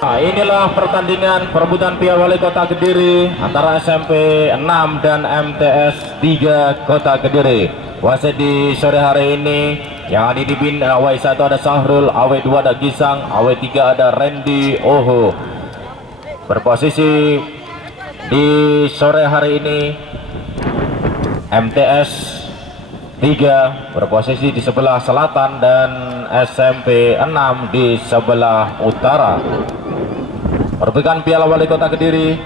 Nah, inilah pertandingan perebutan Piala Wali Kota Kediri antara SMP 6 dan MTS 3 Kota Kediri. Wasit di sore hari ini yang dipimpin AW1 ada Sahrul, AW2 ada Gisang, AW3 ada Randy Oho. Berposisi di sore hari ini MTS 3 berposisi di sebelah selatan dan SMP 6 di sebelah utara. Perebutan Piala Wali Kota Kediri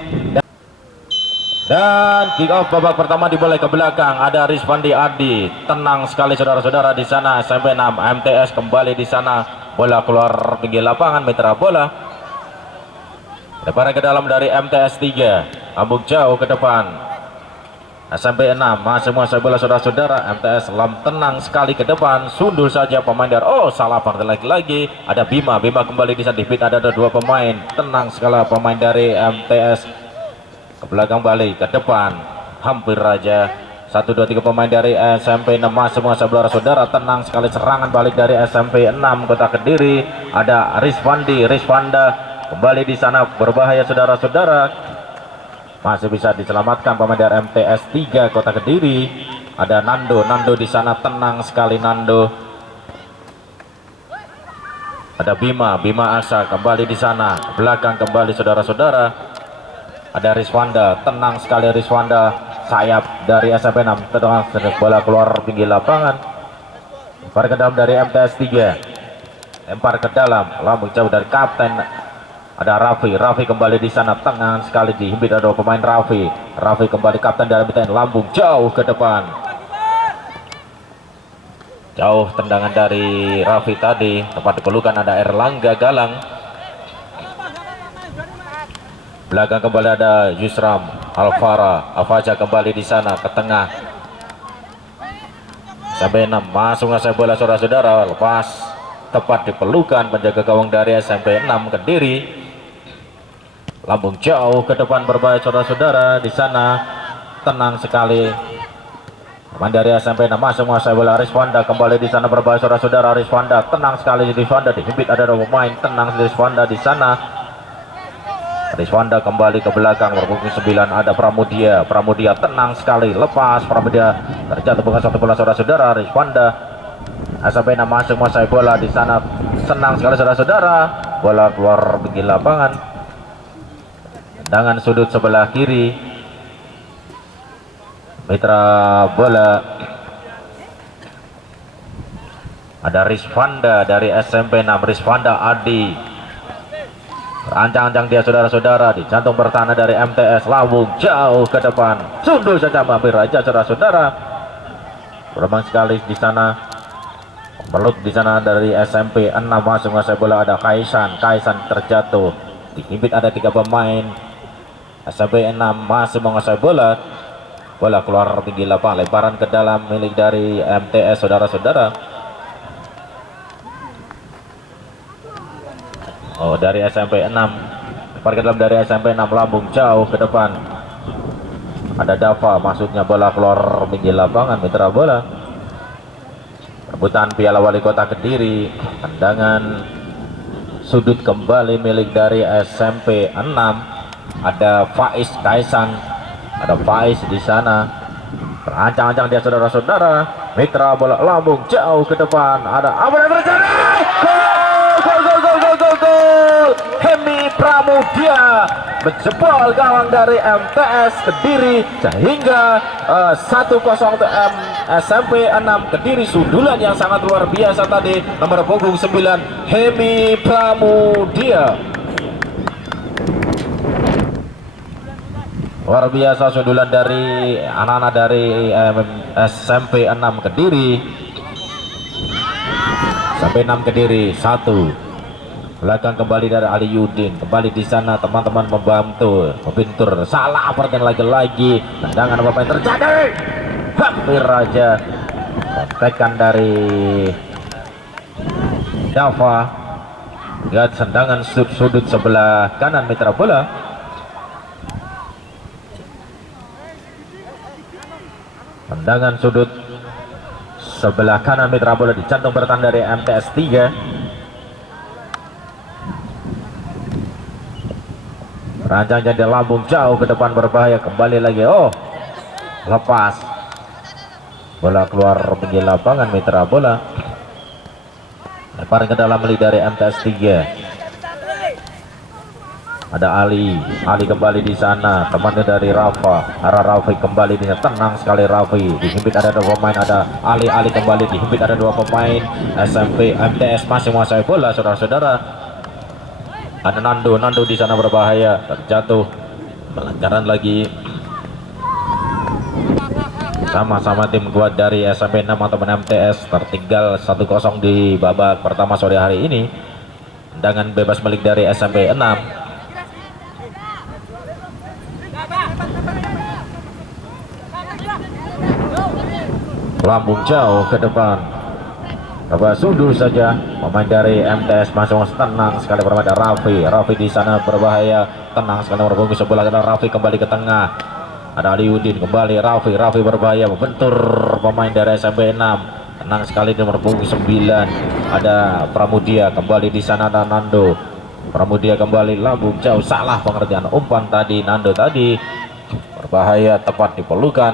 dan kick off babak pertama dimulai ke belakang. Ada Rizvandi Adi, tenang sekali saudara-saudara di sana. SMP 6 MTS kembali di sana, bola keluar pinggir lapangan, mitra bola lebaran ke dalam dari MTS 3, ambuk jauh ke depan. SMP 6 masih menguasai bola saudara-saudara. MTS tenang sekali ke depan, sundul saja pemain dari salah partai lagi ada Bima kembali di sana, ada dua pemain, tenang sekali pemain dari MTS ke belakang balik ke depan, hampir raja 1 2 3 pemain dari SMP 6 masih menguasai bola saudara. Tenang sekali serangan balik dari SMP 6 Kota Kediri, ada Rizvanda kembali di sana, berbahaya saudara-saudara. Masih bisa diselamatkan pemain dari MTS 3 Kota Kediri. Ada Nando di sana, tenang sekali Nando. Ada Bima Asa kembali di sana, belakang kembali saudara-saudara. Ada Rizvanda, tenang sekali Rizvanda, sayap dari SMP 6, tengah bola keluar pinggir lapangan. Lempar ke dalam dari MTS 3. Lempar ke dalam, lambung jauh dari kapten. Ada Raffi kembali di sana, tengah sekali dihimpit ada pemain Raffi kembali kapten dari MTS, lambung jauh ke depan. Jauh tendangan dari Raffi tadi, tempat diperlukan ada Erlangga Galang. Belakang kembali ada Yusram Alfaja kembali di sana ke tengah. Sampai 6 masuk ngasih bola saudara-saudara, lepas tepat diperlukan penjaga gawang dari SMP 6 Kediri. Lambung jauh ke depan, berbahaya saudara-saudara di sana, tenang sekali pemain dari SMP 6 masuk menguasai bola. Rizvanda kembali di sana, berbahaya saudara-saudara. Rizvanda tenang sekali, Rizvanda dihimpit ada dua pemain, tenang Rizvanda di sana. Rizvanda kembali ke belakang, berpunggung 9 ada Pramudia tenang sekali, lepas Pramudia terjatuh bukan satu bola saudara-saudara. Rizvanda SMP 6 masuk menguasai bola di sana, senang sekali saudara-saudara, bola keluar pinggir lapangan. Tendangan sudut sebelah kiri, mitra bola ada Rizvanda dari SMP 6, Rizvanda Adi, ancang-ancang dia saudara-saudara, di jantung pertahanan dari MTS, lambung jauh ke depan, sundul saja mampir raja saudara-saudara. Bermain sekali di sana, peluk di sana dari SMP 6 masuk menguasai bola. Ada Kaisan terjatuh, dihimpit ada 3 pemain. SMP 6 masih menguasai bola keluar tinggi lapangan, lemparan ke dalam milik dari MTS saudara-saudara. Dari SMP 6 lempar ke dalam dari SMP 6, lambung jauh ke depan. Ada Dava, masuknya bola keluar tinggi lapangan, mitra bola. Rebutan Piala Wali Kota Kediri, tendangan sudut kembali milik dari SMP 6. Ada Faiz Kaisan, ada Faiz di sana, terancang-ancang dia saudara-saudara, mitra bola, lambung jauh ke depan. Ada apa yang terjadi? Gol! Hemi Pramudia menjebol gawang dari MTS Kediri sehingga 1-0 untuk SMP 6 Kediri. Sundulan yang sangat luar biasa tadi, nomor punggung 9 Hemi Pramudia. Luar biasa sundulan dari anak-anak dari SMP 6 Kediri. SMP 6 Kediri 1. Belakang kembali dari Ali Yudin, kembali di sana teman-teman membantu, membintur, salah pertandingan lagi. Tendangan apa yang terjadi? Hampir raja. Tekan dari Dava. Lihat tendangan sudut sebelah kanan mitra bola. Tendangan sudut sebelah kanan mitra bola, dicantum bertahan dari MTS 3. Rancang jadi lambung jauh ke depan berbahaya, kembali lagi. Oh, lepas. Bola keluar pinggir lapangan, mitra bola. Lempar ke dalam milik dari MTS 3. Ada Ali kembali di sana, temannya dari Rafa. Rafi kembali di sana, tenang sekali Rafi. Dihimpit ada 2 pemain, ada Ali kembali dihimpit ada 2 pemain. SMP MTS masih menguasai bola, saudara-saudara. Ada Nando di sana berbahaya, terjatuh. Pelanggaran lagi. Sama-sama tim kuat dari SMP 6 atau MTS, tertinggal 1-0 di babak pertama sore hari ini. Tendangan bebas milik dari SMP 6. Lambung jauh ke depan, coba sundul saja pemain dari MTS, masuk tenang sekali bermain. Rafi di sana berbahaya, tenang sekali berbunyi sebelah kanan. Rafi kembali ke tengah, ada Aliudin kembali. Rafi berbahaya, membentur pemain dari SMP 6, tenang sekali nomor punggung 9. Ada Pramudia kembali di sana, ada Nando. Pramudia kembali, lambung jauh, salah pengertian umpan tadi. Nando tadi berbahaya, tepat diperlukan.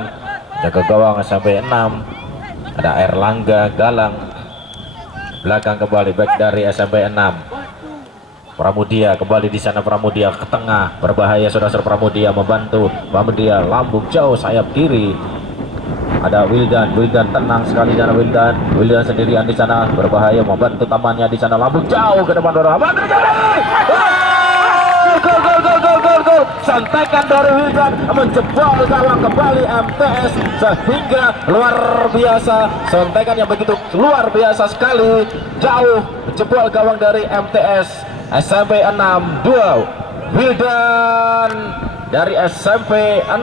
Jaga gawang SMP 6. Ada Erlangga Galang, belakang kembali back dari SMP 6. Pramudia kembali di sana, Pramudia ke tengah berbahaya, saudara. Pramudia membantu, Pramudia lambung jauh sayap kiri. Ada Wildan tenang sekali sana. Wildan sendirian di sana berbahaya, membantu temannya di sana, lambung jauh ke depan. Gol, santekan dari Wildan, menjebol gawang kembali MTS, sehingga luar biasa, santekan yang begitu luar biasa sekali, jauh menjebol gawang dari MTS. SMP 6 2, Wildan dari SMP 6.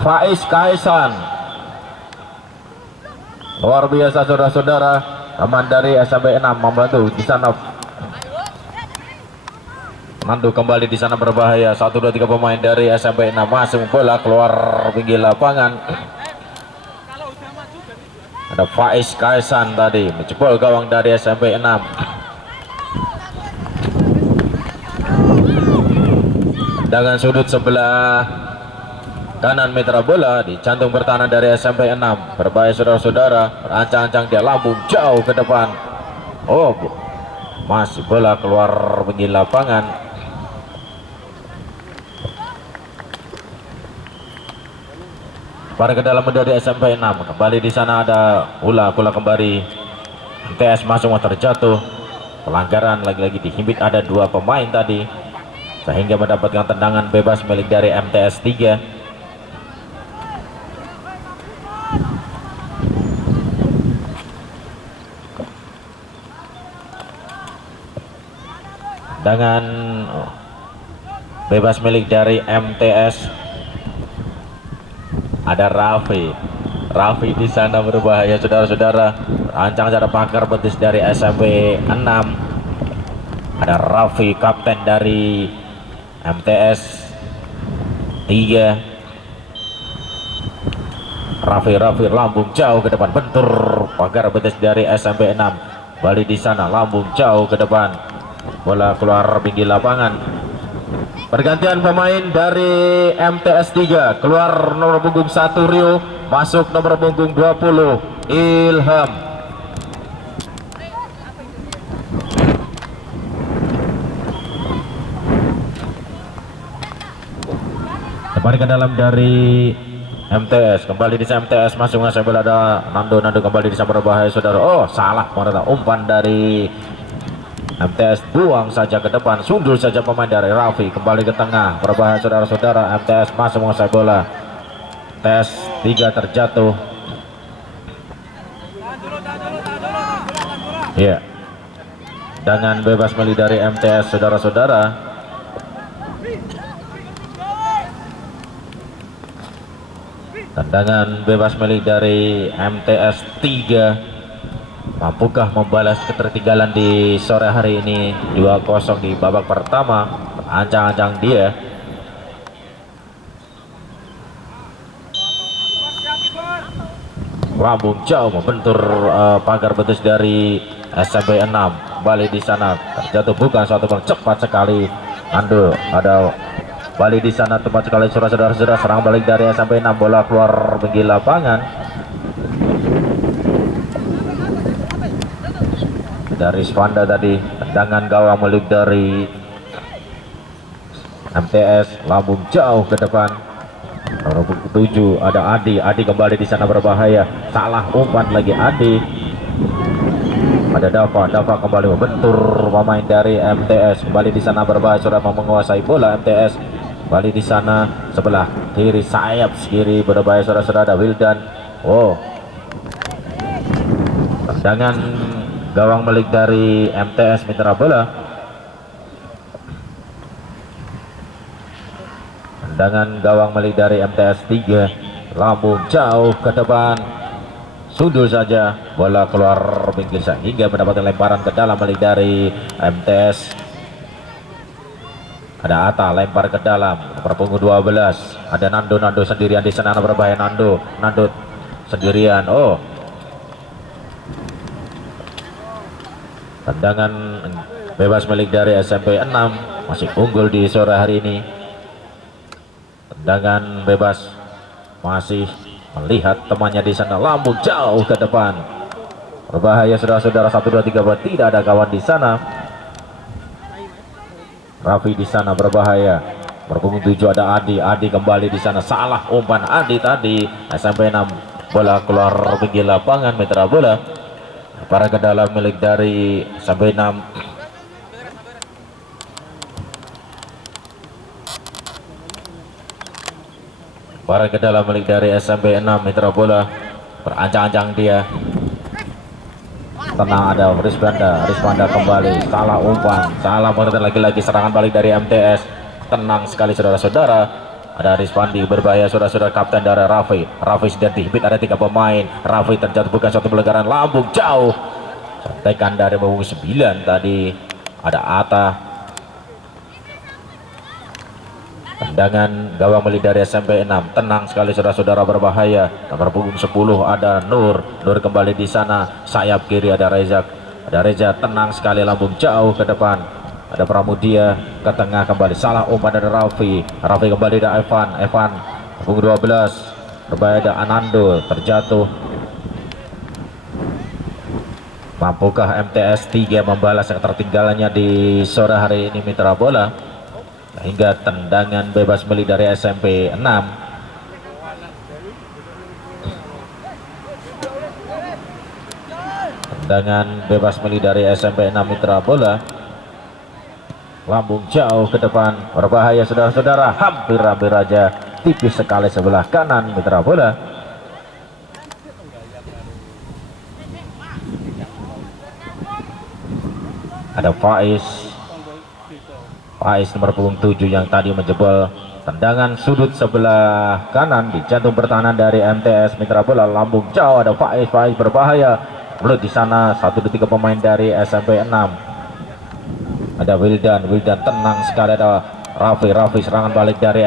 Faiz Kaisan, luar biasa saudara-saudara, teman dari SMP 6 membantu di sana. Nandu kembali di sana berbahaya, 1 2 3 pemain dari SMP 6 masuk, bola keluar pinggir lapangan. Ada Faiz Kaisan tadi menjebol gawang dari SMP 6. Dengan sudut sebelah kanan mitra bola, di jantung pertahanan dari SMP 6, berbahaya saudara-saudara. Berancang-ancang dia, lambung jauh ke depan. Oh, masih bola keluar pinggir lapangan. Pada ke dalam dari SMP 6, kembali di sana ada bola kembali. MTS masuk, terjatuh. Pelanggaran lagi-lagi dihimpit ada 2 pemain tadi, sehingga mendapatkan tendangan bebas milik dari MTS 3. Dengan bebas milik dari MTS ada Rafi di sana berbahaya saudara-saudara. Rancang cara pakar betis dari SMP 6. Ada Rafi, kapten dari MTS 3. Rafi lambung jauh ke depan, bentur pagar betis dari SMP 6. Balik di sana, lambung jauh ke depan, bola keluar pinggir lapangan. Pergantian pemain dari MTS 3, keluar nomor punggung 1 Rio, masuk nomor punggung 20 Ilham. Kembali ke dalam dari MTS, kembali di MTS masuk ngasih bola, ada Nando kembali di sana berbahaya saudara. Oh, salah umpan dari MTS, buang saja ke depan, sundul saja pemain dari Rafi, kembali ke tengah berbahaya saudara-saudara. MTS masuk menguasai bola. MTS 3 terjatuh. Ya, dengan bebas milik dari MTS saudara-saudara. Tendangan bebas milik dari MTS 3. Mampukah membalas ketertinggalan di sore hari ini 2-0 di babak pertama? Ancang-ancang dia. lambung jauh membentur pagar betis dari SMP 6. Kembali di sana terjatuh, bukan suatu bola cepat sekali. Nando ada balik di sana, tepat sekali saudara-saudara. Serang balik dari SMP 6, bola keluar pinggir lapangan dari Spanda tadi. Tendangan gawang milik dari MTS, lambung jauh ke depan. Nomor 7 ada Adi kembali di sana berbahaya, salah umpan lagi Adi. Ada Dava kembali membentur pemain dari MTS, kembali di sana berbahaya, sudah menguasai bola MTS. Kembali di sana sebelah kiri, sayap kiri berbahaya, saudara-saudara. Ada Wildan. Tendangan gawang milik dari MTS Mitra Bola. Tendangan gawang milik dari MTS 3, lambung jauh ke depan, sundul saja, bola keluar pinggir hingga mendapatkan lemparan ke dalam milik dari MTS. Ada Ata lempar ke dalam, nomor punggung 12. Ada Nando sendirian di sana, berbahaya. Nando sendirian. Tendangan bebas milik dari SMP 6, masih unggul di sore hari ini. Tendangan bebas, masih melihat temannya di sana, lambung jauh ke depan, berbahaya saudara-saudara. 1 2 3 buat, tidak ada kawan di sana. Raffi di sana berbahaya. Berpunggung 7 ada Adi kembali di sana, salah umpan Adi tadi. SMP 6, bola keluar pinggir lapangan Mitra Bola. Para ke dalam milik dari SMP 6. Para ke dalam milik dari SMP 6 Mitra Bola. Berancang-ancang dia. Tenang, ada Rispanda kembali, salah umpan, salah pengertian lagi-lagi. Serangan balik dari MTS, tenang sekali saudara-saudara. Ada Rispandi berbahaya saudara-saudara, kapten dari Raffi sedang dihibit, ada 3 pemain. Raffi terjatuh, bukan suatu pelanggaran, lambung jauh, contekan dari punggung 9 tadi. Ada Ata. Tendangan gawang milik dari SMP 6, tenang sekali saudara-saudara, berbahaya. Nomor punggung 10 ada Nur kembali di sana, sayap kiri ada Reza, tenang sekali, lambung jauh ke depan. Ada Pramudia ke tengah, kembali salah umpan dari Raffi kembali ada Evan punggung 12, berbahaya. Ada Anando terjatuh. Mampukah MTS 3 membalas ketertinggalannya di sore hari ini Mitra Bola? Hingga tendangan bebas milik dari SMP 6. Tendangan bebas milik dari SMP 6 Mitra Bola, lambung jauh ke depan, berbahaya saudara-saudara. Hampir aja, tipis sekali sebelah kanan Mitra Bola. Ada Faiz nomor punggung 7 yang tadi menjebol tendangan sudut sebelah kanan di jantung pertahanan dari MTS Mitra Bola. Lambung jauh, ada Faiz berbahaya. Belum di sana 1 2 3 pemain dari SMP 6. Ada Wildan tenang sekali. Ada Raffi serangan balik dari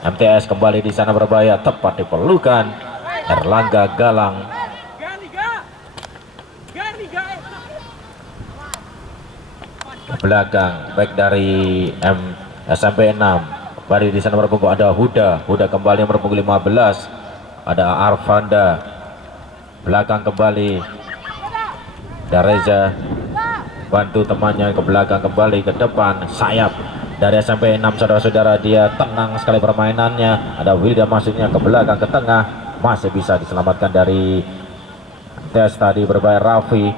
MTS, kembali di sana berbahaya, tepat diperlukan Erlangga Galang. Belakang baik dari SMP 6, kembali di sana berpunggung ada Huda kembali berpunggung 15. Ada Arfanda, belakang kembali ada Reza, bantu temannya ke belakang, kembali ke depan, sayap dari SMP 6 saudara-saudara. Dia tenang sekali permainannya. Ada Wilda masuknya ke belakang, ke tengah, masih bisa diselamatkan dari tes tadi, berbahaya. Raffi,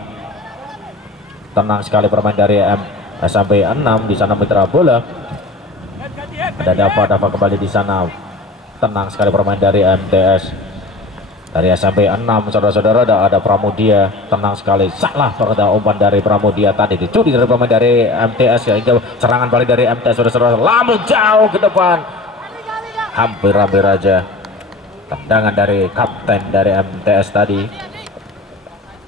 tenang sekali permain dari SMP 6 di sana Mitra Bola. Ada Dava kembali di sana, tenang sekali permain dari MTS. Dari SMP 6 saudara-saudara ada Pramudia, tenang sekali, salah terhadap umpan dari Pramudia tadi, dicuri dari pemain dari MTS. Hingga serangan balik dari MTS saudara-saudara, lambung jauh ke depan, hampir aja. Tendangan dari kapten dari MTS tadi,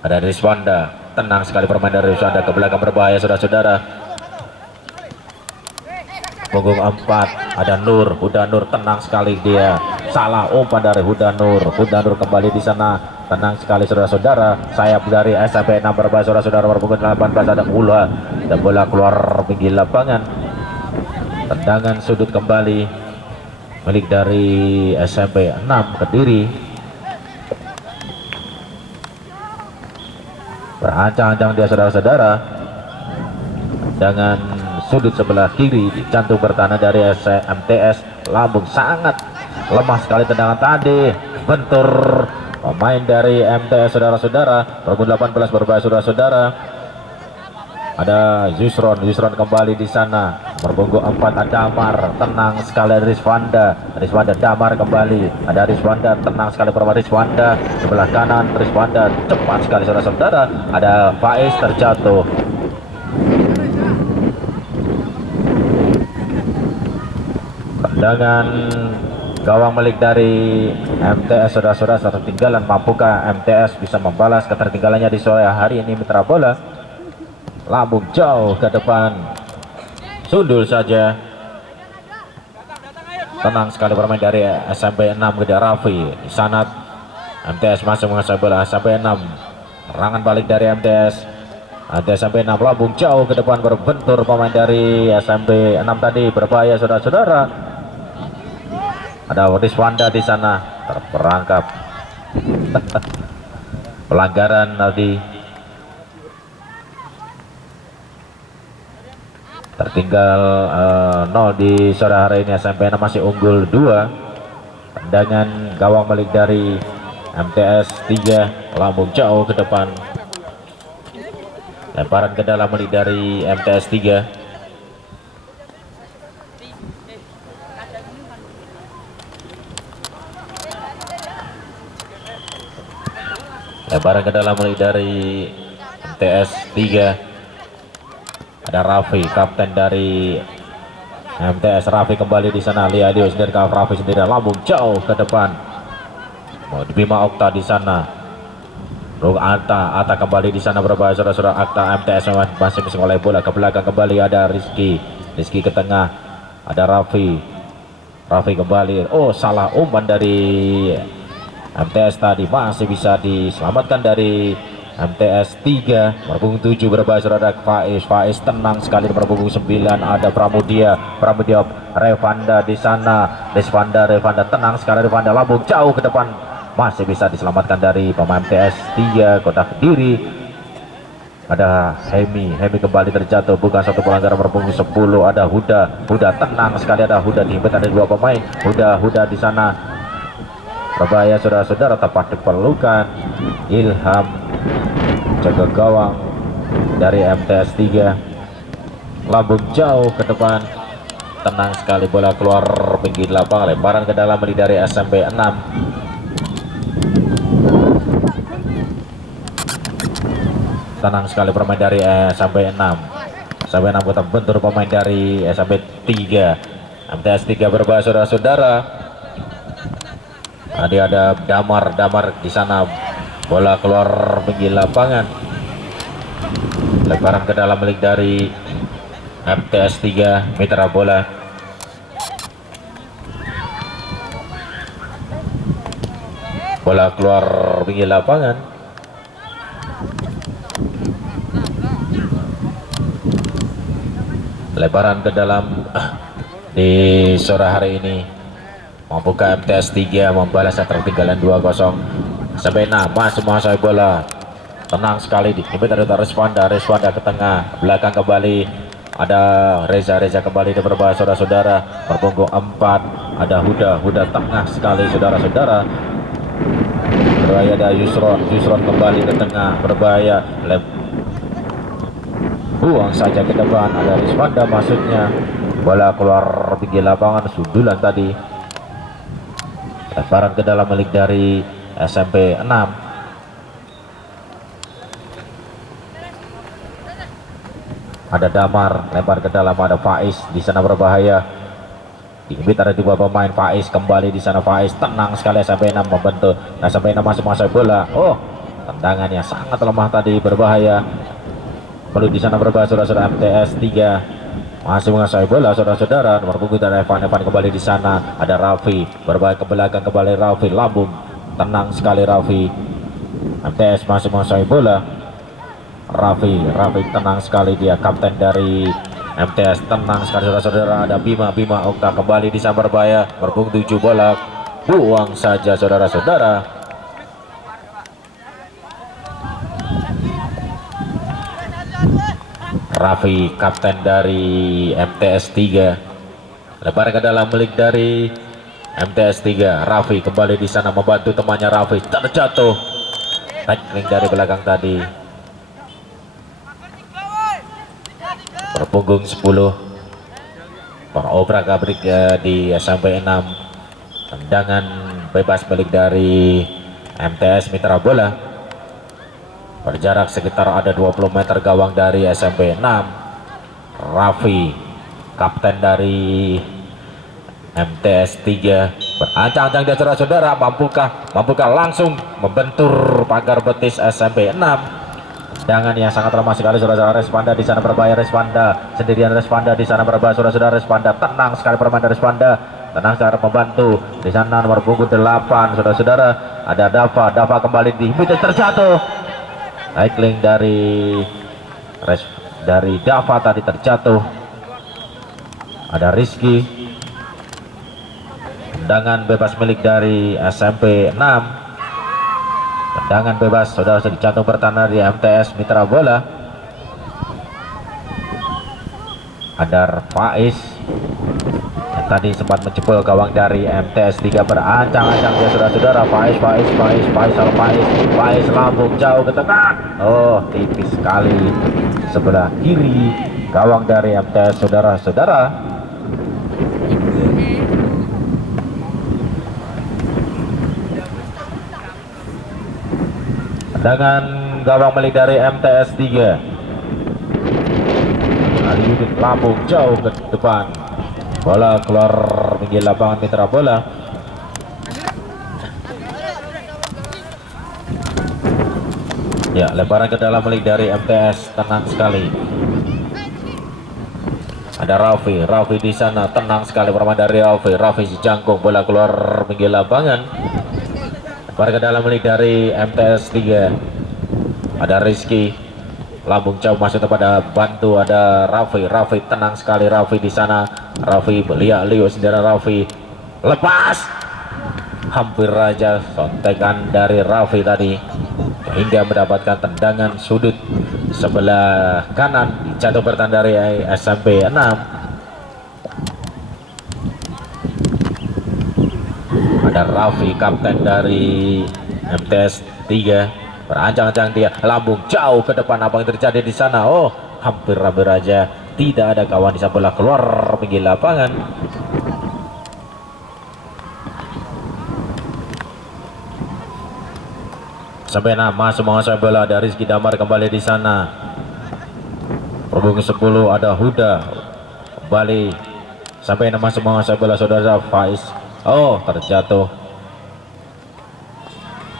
ada Rizwanda, tenang sekali permain dari Rizwanda, ke belakang berbahaya saudara-saudara. Punggung 4 ada Huda Nur tenang sekali, dia salah umpan dari Huda Nur kembali di sana, tenang sekali saudara-saudara. Sayap dari SMP 6 berbahaya saudara-saudara, berbungkus 18 ada bola dan bola keluar pinggir lapangan. Tendangan sudut kembali milik dari SMP 6 Kediri. Berancang-ancang dia saudara-saudara. Tendangan sudut sebelah kiri jantung bertahan dari MTS Lambung, sangat lemah sekali tendangan tadi, bentur pemain dari MTS saudara-saudara. Berbun 18 berbahaya saudara-saudara. Ada Yusron kembali di sana, berbunggu 4 Damar, tenang sekali Rizwanda Damar kembali, ada Rizwanda, tenang sekali permainan Rizwanda sebelah kanan, Rizwanda cepat sekali saudara-saudara, ada Faiz terjatuh. Tendangan gawang milik dari MTS saudara-saudara, satu ketinggalan. Mampukah MTS bisa membalas ketertinggalannya di sore hari ini? Mitra bola Lambung jauh ke depan, sundul saja. Tenang sekali bermain dari SMP 6 Gede Raffi. Di sana MTS masih menguasai bola. SMP 6 serangan balik dari MTS. SMP 6 Lambung jauh ke depan, berbentur pemain dari SMP 6 tadi, berbahaya saudara-saudara. Ada Rizwanda di sana terperangkap. Pelanggaran tadi. Tertinggal 0 di sore hari ini. SMP 6 masih unggul 2. Tendangan gawang milik dari MTS 3, Lambung jauh ke depan. Lemparan ke dalam milik dari MTS 3. Lemparan ke dalam milik dari MTS 3. Ada Raffi, kapten dari MTS. Raffi kembali di sana. Liadio sendiri, Raffi sendiri, Lambung jauh ke depan. Mau Bima Okta di sana. Rung Ata kembali di sana, berbahaya saudara-saudara. Akta MTS masih oleh bola ke belakang kembali. Ada Rizky ke tengah. Ada Raffi kembali. Oh, salah umpan dari MTS tadi, masih bisa diselamatkan dari MTS 3. Berbunggung 7 berbahaya saudara. Faiz tenang sekali. Berbunggung 9 ada Pramudia Revanda di sana. Revanda tenang sekali. Revanda Lambung jauh ke depan, masih bisa diselamatkan dari pemain MTS 3 Kota Kediri. Ada Hemi kembali terjatuh, bukan satu pelanggaran. Berbunggung 10 ada Huda tenang sekali. Ada Huda dihimpit, ada 2 pemain. Huda di sana, berbahaya saudara-saudara, tepat diperlukan. Ilham jaga gawang dari MTS 3. Lambung jauh ke depan, tenang sekali, bola keluar pinggir lapangan. Lemparan ke dalam dari SMP 6. Tenang sekali bermain dari SMP 6. SMP 6 kota bentur pemain dari SMP 3. MTS 3 berbahaya saudara-saudara. Tadi ada Damar di sana, bola keluar pinggir lapangan. Lemparan ke dalam milik dari MTS 3 Mitra bola. Bola keluar pinggir lapangan. Lemparan ke dalam di sore hari ini. Mampukah MTS 3 membalas ketertinggalan 2-0? Sampai 6 masih menguasai bola. Tenang sekali di dari Rizwanda ke tengah, belakang kembali. Ada Reza kembali di berbahaya saudara-saudara. Berbunggung 4 ada Huda tengah sekali saudara-saudara. Berbahaya ada Yusron kembali ke tengah, berbahaya. Buang saja ke depan, ada Rizwanda maksudnya. Bola keluar pinggir lapangan, sundulan tadi. Lemparan ke dalam milik dari SMP 6. Ada Damar, lempar ke dalam, ada Faiz di sana, berbahaya. Diimbit ada 2 pemain. Faiz kembali di sana. Faiz tenang sekali. SMP 6 membentuk. SMP 6 masih menguasai bola. Oh, tendangannya sangat lemah tadi, berbahaya. Perlu di sana berbahaya saudara-saudara. MTS 3 masih menguasai bola saudara-saudara. Nomor punggung dan Evan kembali di sana. Ada Raffi, berbahaya ke belakang kembali. Raffi Lambung, tenang sekali Raffi. MTS masih menguasai bola. Raffi tenang sekali, dia kapten dari MTS, tenang sekali saudara-saudara. Ada Bima Okta kembali di sana berbahaya, berbung 7 bola, buang saja saudara-saudara. Raffi kapten dari MTS 3, lebar ke dalam milik dari MTS 3. Raffi kembali di sana membantu temannya. Raffi terjatuh, tackling dari belakang tadi, berpunggung 10. Perobrak abrik di SMP 6. Tendangan bebas milik dari MTS Mitra Bola, berjarak sekitar ada 20 meter gawang dari SMP 6. Raffi kapten dari MTS 3 berancang-ancang dia saudara-saudara, mampukah langsung membentur pagar betis SMP 6. Tendangan yang sangat lemah sekali saudara-saudara. Respanda di sana berbahaya, Respanda sendirian, Respanda di sana berbahaya saudara-saudara. Respanda tenang sekali bermain dari Respanda, tenang secara membantu di sana nomor punggung 8 saudara-saudara. Ada Dava kembali di terjatuh, tackling dari Dava tadi terjatuh. Ada Rizky, tendangan bebas milik dari SMP 6. Tendangan bebas saudara, jantung pertahanan di MTS Mitra Bola. Ada Faiz yang tadi sempat menjebol gawang dari MTS 3, berancang-ancang dia saudara-saudara. Faiz lambung jauh ke tengah, oh tipis sekali sebelah kiri gawang dari MTS saudara-saudara. Tendangan gawang milik dari MTS 3. Ali lambung jauh ke depan, bola keluar pinggir lapangan Mitra Bola. Ya, lebaran ke dalam milik dari MTS, tenang sekali. Ada Raffi di sana, tenang sekali bermain dari Raffi si jangkung, bola keluar pinggir lapangan. Lebar ke dalam milik dari MTS 3. Ada Rizky, lambung jauh masuk kepada bantu. Ada Raffi tenang sekali. Raffi di sana, Raffi liuk sendiri. Raffi lepas, hampir aja sontekan dari Raffi tadi hingga mendapatkan tendangan sudut sebelah kanan, jatuh bertahan dari SMP 6. Ada Raffi kapten dari MTS 3, berancang-ancang dia, lambung jauh ke depan. Apa yang terjadi di sana? Oh, hampir aja tidak ada kawan di bola keluar pinggir lapangan. Sampai nama semua saya bola. Ada Rizky Damar kembali di sana, perhubungan 10. Ada Huda kembali, sampai nama semua saya bola saudara. Faiz, oh terjatuh,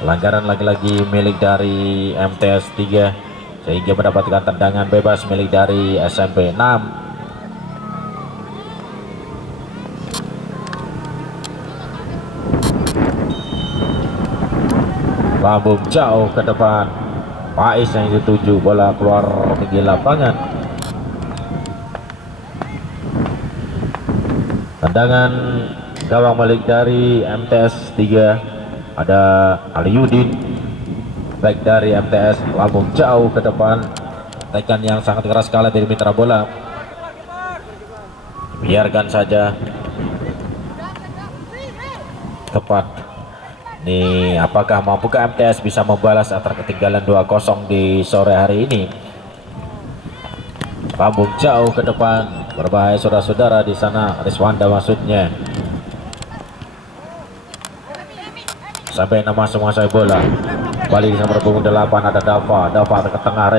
pelanggaran lagi-lagi milik dari MTS 3 sehingga mendapatkan tendangan bebas milik dari SMP 6. Lambung jauh ke depan, Faiz yang dituju, bola keluar pinggir lapangan. Tendangan gawang milik dari MTS 3. Ada Aliudin, baik dari MTS, lambung jauh ke depan, tekan yang sangat keras sekali dari Mitra Bola. Biarkan saja, tepat. Nih, apakah mampukah MTS bisa membalas atas ketinggalan 2-0 di sore hari ini? Lambung jauh ke depan, berbahaya saudara-saudara di sana. Riswanda maksudnya. Sampai nama semua saya bola. Kembali di nomor punggung 8 ada Dava ke tengah.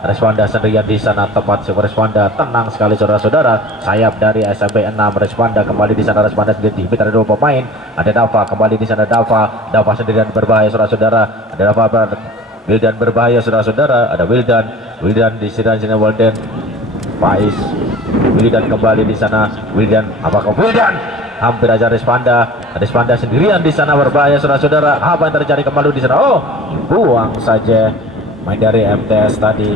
Reswanda sendirian di sana, tepat. Reswanda tenang sekali saudara-saudara. Sayap dari SMP 6. Reswanda kembali di sana. Reswanda sendiri, ada 2 pemain. Ada Dava kembali di sana. Dava sendirian berbahaya saudara-saudara. Ada Dava Wildan berbahaya saudara-saudara. Ada Wildan di sini Wildan. Faiz, Wildan kembali di sana. Wildan, apakah Wildan hampir aja Rizvanda sendirian di sana, berbahaya saudara-saudara. Apa yang terjadi kembali di sana? Oh, buang saja main dari MTS tadi.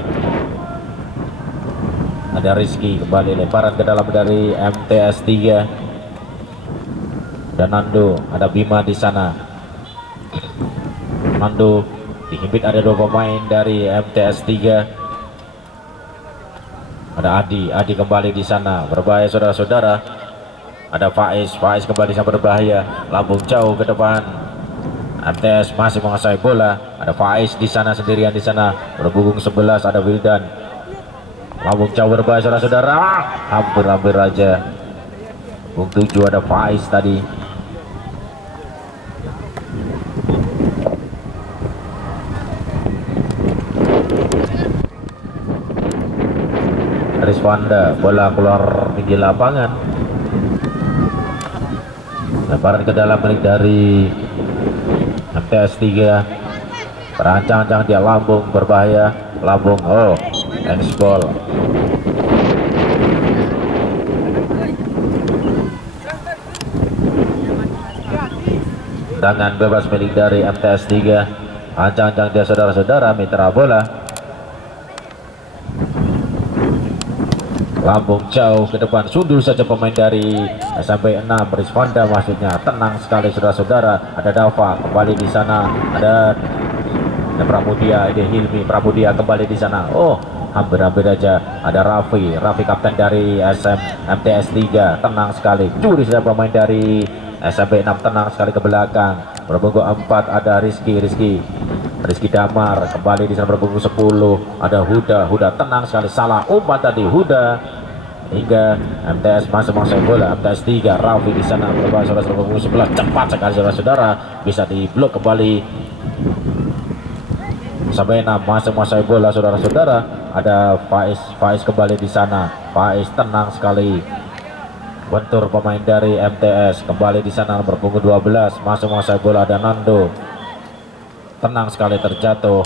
Ada Rizky kembali lemparan ke dalam dari MTS 3. Dan Nando, ada Bima di sana. Nando dihimpit, ada 2 pemain dari MTS 3. Ada Adi kembali di sana, berbahaya saudara-saudara. Ada Faiz kembali sama berbahaya, lambung jauh ke depan. MTS masih menguasai bola. Ada Faiz di sana sendirian di sana, berpunggung 11. Ada Wildan, lambung jauh berbahaya saudara-saudara. Hampir aja. Punggung 7 ada Faiz tadi. Rizvanda, bola keluar tinggi lapangan, lemparan ke dalam milik dari MTS 3. Terancang-ancang dia, lambung berbahaya, lambung, oh, handsball. Tangan bebas milik dari MTS 3. Ancang-ancang dia saudara-saudara, mitra bola. Lambung jauh ke depan, sundul saja pemain dari SMP 6. Rizvanda maksudnya, tenang sekali saudara-saudara. Ada Dava kembali di sana, ada Pramudia, ada Hilmi Pramudia kembali di sana. Oh, hampir aja. Ada Raffi kapten dari MTS 3, tenang sekali. Curi saja pemain dari SMP 6, tenang sekali ke belakang. Berbunggu 4 ada Rizky Damar kembali di sana, berbunggu 10. Ada Huda tenang sekali, salah umpan tadi Huda. Hingga MTS masih menguasai bola. MTS 3, Raffi di sana, berbahaya saudara-saudara, berbunggu 11. Cepat sekali saudara-saudara, bisa diblok kembali. Sampai 6 masih menguasai bola saudara-saudara. Ada Faiz kembali di sana. Faiz tenang sekali, bentur pemain dari MTS kembali di sana, berbunggu 12 masih menguasai bola. Ada Nando, tenang sekali, terjatuh.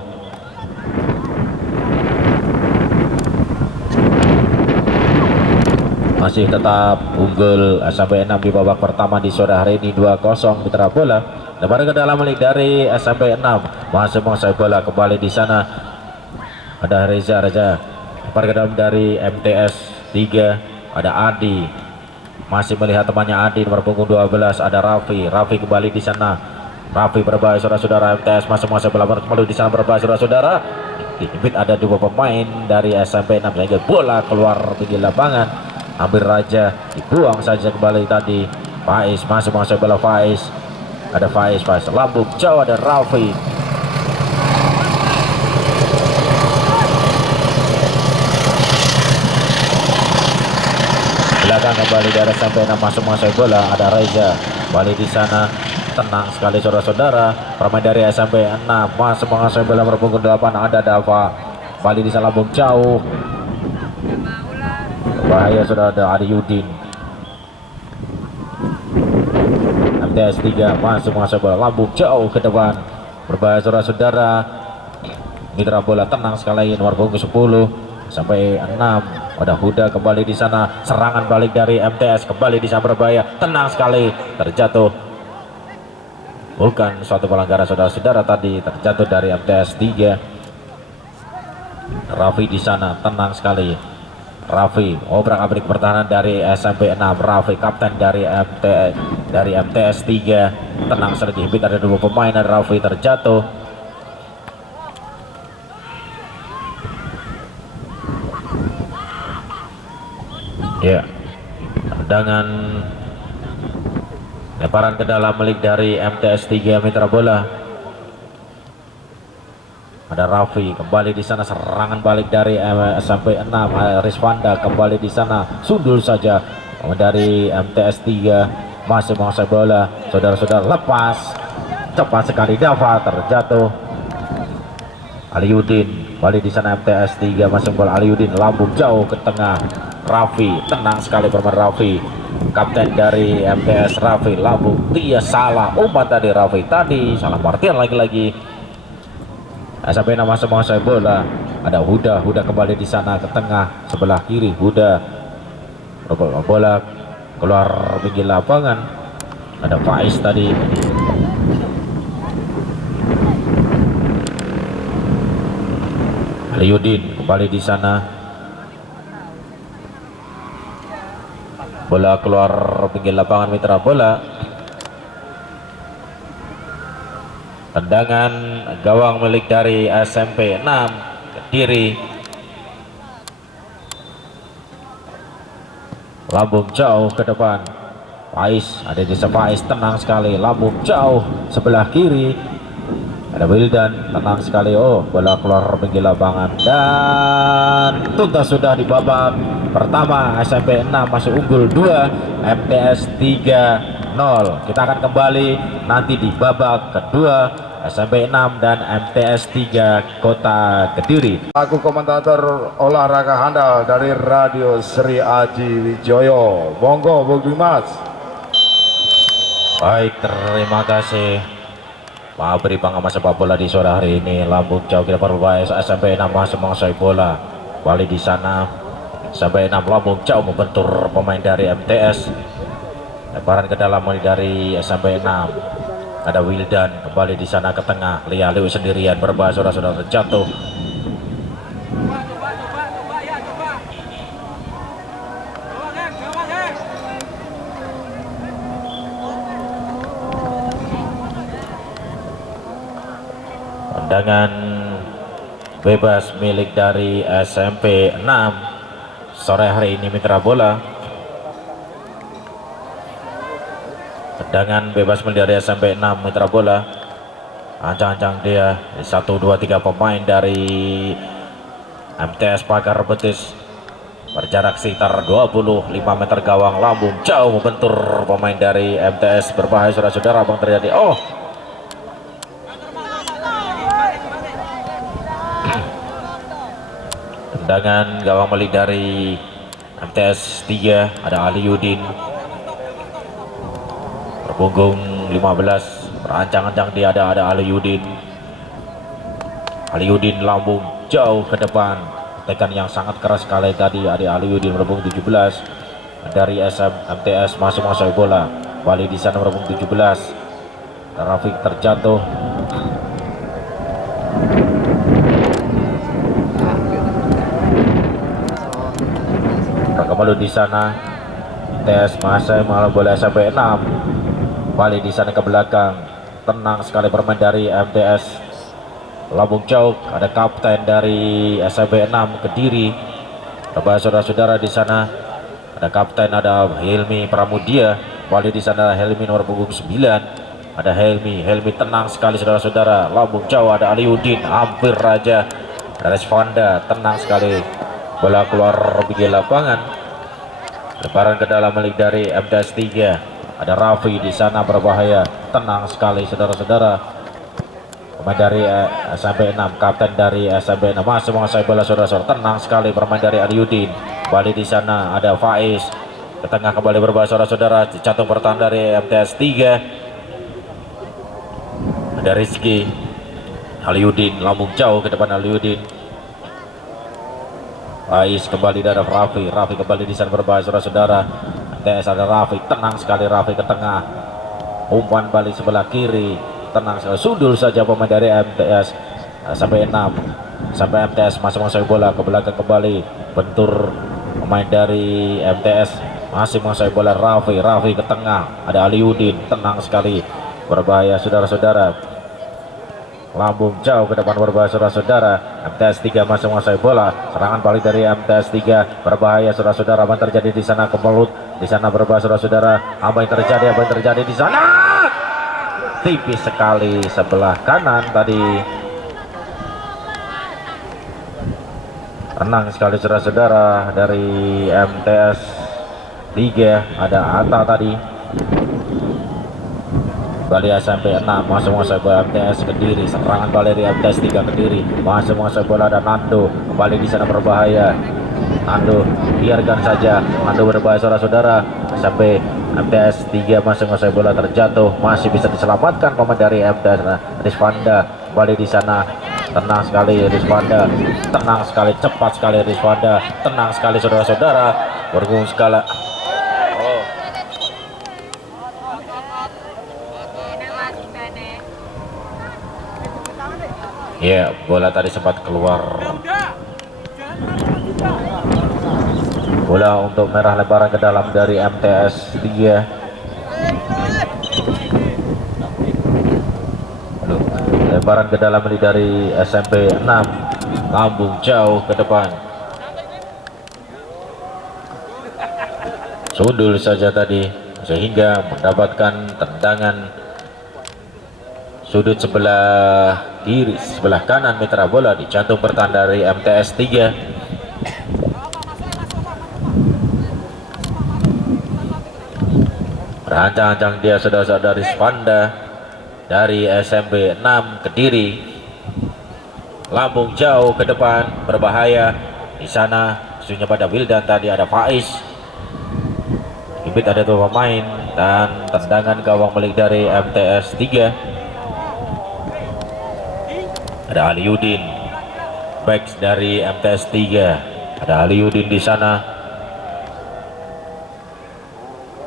Masih tetap unggul SMP 6 di babak pertama di sore hari ini 2-0 mitra bola. Lebar ke dalam milik dari SMP 6, masih menguasai bola kembali di sana. Ada Reza lebar ke dalam dari MTS 3. Ada Adi, masih melihat temannya Adi, nomor punggung 12. Ada Raffi kembali di sana. Raffi berbahaya saudara-saudara. MTS masih menguasai bola kembali di sana, berbahaya saudara-saudara. Dihimpit ada 2 pemain dari SMP 6 sehingga bola keluar tinggi lapangan. Hampir aja dibuang saja kembali tadi. Faiz masih menguasai bola. Ada Faiz lambung jauh, ada Raffi. Belakang kembali dari SMP 6 masuk menguasai bola. Ada Reza kembali di sana, tenang sekali saudara-saudara. Pemain dari SMP 6 masuk menguasai bola, berpunggung 8. Ada Dava kembali di sana, lambung jauh, bahaya saudara. Ada Yudin. MTS 3 masuk menguasai bola, lambung jauh ke depan, berbahaya saudara-saudara. Mitra bola tenang sekali, nomor punggung 10 sampai 6. Ada Huda kembali di sana, serangan balik dari MTS kembali di sana, berbahaya, tenang sekali, terjatuh. Bukan suatu pelanggaran saudara-saudara tadi, terjatuh dari MTS 3. Raffi di sana, tenang sekali. Raffi, obrak-abrik pertahanan dari SMP 6. Raffi kapten dari MTS 3, tenang sekali, dihimpit ada 2 pemain. Dan Raffi terjatuh. Ya, tendangan lemparan ke dalam milik dari MTS 3 mitra bola. Ada Raffi kembali di sana, serangan balik dari SMP 6. Rizvanda kembali di sana, sundul saja dari MTS 3, masih menguasai bola saudara-saudara. Lepas cepat sekali, Dava terjatuh. Aliudin kembali di sana, MTS 3 masih bola. Aliudin lambung jauh ke tengah. Raffi tenang sekali, bermain Raffi, kapten dari MTS. Raffi lambung, dia salah umpan tadi. Raffi tadi salah martian lagi-lagi. SMP 6 masih menguasai bola. Ada Huda kembali di sana ke tengah sebelah kiri. Huda bola keluar pinggir lapangan. Ada Faiz tadi. Aliudin kembali di sana. Bola keluar pinggir lapangan mitra bola. Tendangan gawang milik dari SMP 6 Kediri. Lambung jauh ke depan. Faiz, ada di Faiz, tenang sekali. Lambung jauh sebelah kiri. Ada Wildan, tenang sekali. Oh, bola keluar pinggir lapangan dan tuntas sudah di babak pertama. SMP 6 masih unggul 2, MTS 3-0. Kita akan kembali nanti di babak kedua. SMP 6 dan MTS 3 Kota Kediri. Aku komentator olahraga handal dari Radio Sri Aji Wijoyo. Monggo Bung Dimas. Baik, terima kasih. Beri pengamat sepak bola di sore hari ini. Lambung jauh kita berbahaya. SMP 6 masih menguasai bola. Balik di sana. SMP 6 lambung jauh membentur pemain dari MTS. Lebaran ke dalam dari SMP 6. Ada Wildan kembali di sana ke tengah. Lia Liu sendirian berbahaya, saudara-saudara, terjatuh. Tendangan bebas milik dari SMP 6 sore hari ini mitra bola. Tendangan bebas milik dari SMP 6 mitra bola. Ancang-ancang dia 1, 2, 3 pemain dari MTS pagar betis. Berjarak sekitar 25 meter gawang, lambung jauh membentur pemain dari MTS. Berbahaya saudara-saudara, bang terjadi. Oh, tendangan gawang milik dari MTS 3. Ada Aliudin berpunggung 15, berancang-ancang dia. Ada Aliudin. Aliudin lambung jauh ke depan, tekan yang sangat keras sekali tadi. Ada Aliudin berpunggung 17 dari MTS masuk bola. Balik di sana berpunggung 17. Rafiq terjatuh. Kembali di sana MTS masih malah bola SMP 6. Balik di sana ke belakang, tenang sekali bermain dari MTS. Lambung jauh, ada kapten dari SMP 6 Kediri. Coba saudara-saudara di sana ada kapten, ada Helmi Pramudia. Balik di sana Helmi nomor punggung 9. Ada Helmi tenang sekali saudara-saudara. Lambung jauh, ada Aliudin, hampir raja. Ada Resvanda, tenang sekali. Bola keluar pinggir lapangan. Lebaran ke dalam milik dari MTS 3. Ada Raffi di sana berbahaya, tenang sekali saudara-saudara. Pemain dari SMP 6, kapten dari SMP 6 masih menguasai bola saudara-saudara. Tenang sekali bermain dari Aliudin. Balik di sana ada Faiz. Ke tengah kembali berbahaya saudara-saudara. Jatuh pertahanan dari MTS 3. Ada Rizky. Aliudin lambung jauh ke depan Aliudin. Faiz kembali dari Raffi kembali di sana berbahaya saudara-saudara. MTS ada Raffi, tenang sekali Raffi ke tengah. Umpan balik sebelah kiri, tenang sekali. Sundul saja pemain dari MTS sampai 6. Sampai MTS masih menguasai bola, ke belakang kembali. Bentur pemain dari MTS masih menguasai bola. Raffi ke tengah. Ada Aliudin, tenang sekali. Berbahaya saudara-saudara. Lambung jauh ke depan berbahaya saudara-saudara. MTS 3 masih menguasai bola. Serangan balik dari MTS 3 berbahaya saudara-saudara. Apa yang terjadi di sana? Kemelut di sana berbahaya saudara-saudara. Apa yang terjadi di sana? Tipis sekali sebelah kanan tadi. Tenang sekali saudara-saudara dari MTS 3. Ada Atta tadi. Bali SMP 6 masih menguasai bola MTS Kediri. Serangan balik dari MTS 3 Kediri masih menguasai bola. Dan Nando kembali di sana berbahaya. Nando biarkan saja, Nando berbahaya saudara-saudara. Sampai MTS 3 masih menguasai bola, terjatuh, masih bisa diselamatkan pemain dari MTS. Rizvanda kembali di sana, tenang sekali Rizvanda, tenang sekali, cepat sekali Rizvanda, tenang sekali saudara-saudara. Berhubung skala. Ya, bola tadi sempat keluar. Bola untuk merah lebaran ke dalam dari MTS 3. Lebaran ke dalam ini dari SMP 6. Lambung jauh ke depan. Sundul saja tadi sehingga mendapatkan tendangan sudut sebelah kiri, sebelah kanan mitra bola di jantung pertahanan dari MTS 3. Berancang-ancang dia saudara-saudara Rizvanda dari SMP 6 Kediri. Lambung jauh ke depan, berbahaya di sana. Isunya pada Wildan, tadi ada Faiz. Ibit ada 2 pemain dan tendangan gawang milik dari MTS 3. Ada Aliudin, backs dari MTS 3. Ada Aliudin di sana.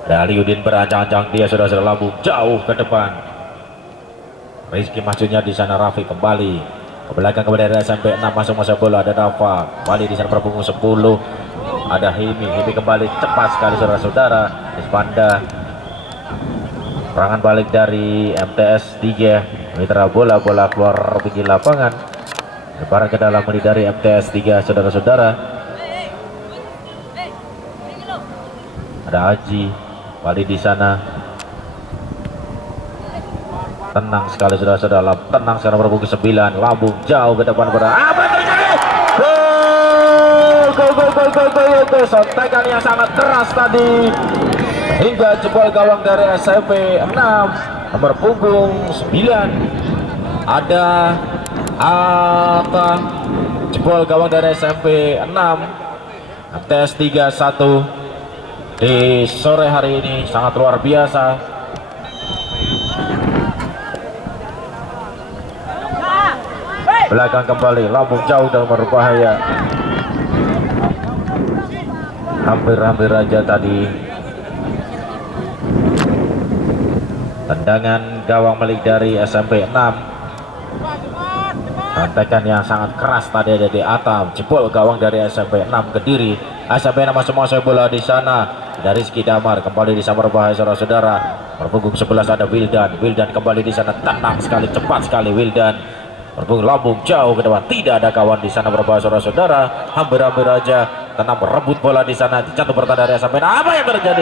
Ada Aliudin berancang-ancang dia sudah lambung jauh ke depan. Rizky maksudnya di sana. Rafi kembali ke belakang kepada SMP 6, masuk masa bola. Ada Dafa kembali di sana berpunggung 10. Ada Himi kembali cepat sekali saudara-saudara. Rizvanda, serangan balik dari MTS 3. Mitra bola keluar pinggir lapangan. Lebaran ke dalam ini dari MTS 3 saudara-saudara. Ada Aji kembali di sana. Tenang sekali saudara-saudara, tenang sekarang berpunggung 9. Lambung jauh ke depan pada apa yang terjadi? Gol. Sontekan yang sangat keras tadi hingga jebol gawang dari SMP 6 nomor punggung 9. Ada apa? Jebol gawang dari SMP 6 MTS 3 1 di sore hari ini sangat luar biasa. Belakang kembali, lambung jauh dan berbahaya. Hampir aja tadi tendangan gawang milik dari SMP 6. Tantekan yang sangat keras tadi ada di atap, jebol gawang dari SMP 6 Kediri. SMP 6 masuk bola di sana dari Rizky Damar, kembali di sana berbahaya saudara-saudara. Berpunggung 11 ada Wildan kembali di sana, tenang sekali, cepat sekali Wildan. Berpunggung lambung jauh ke depan, tidak ada kawan di sana berbahaya saudara-saudara. Hampir aja tenang berebut bola di sana, jatuh pertahanan dari SMP 6. Apa yang terjadi?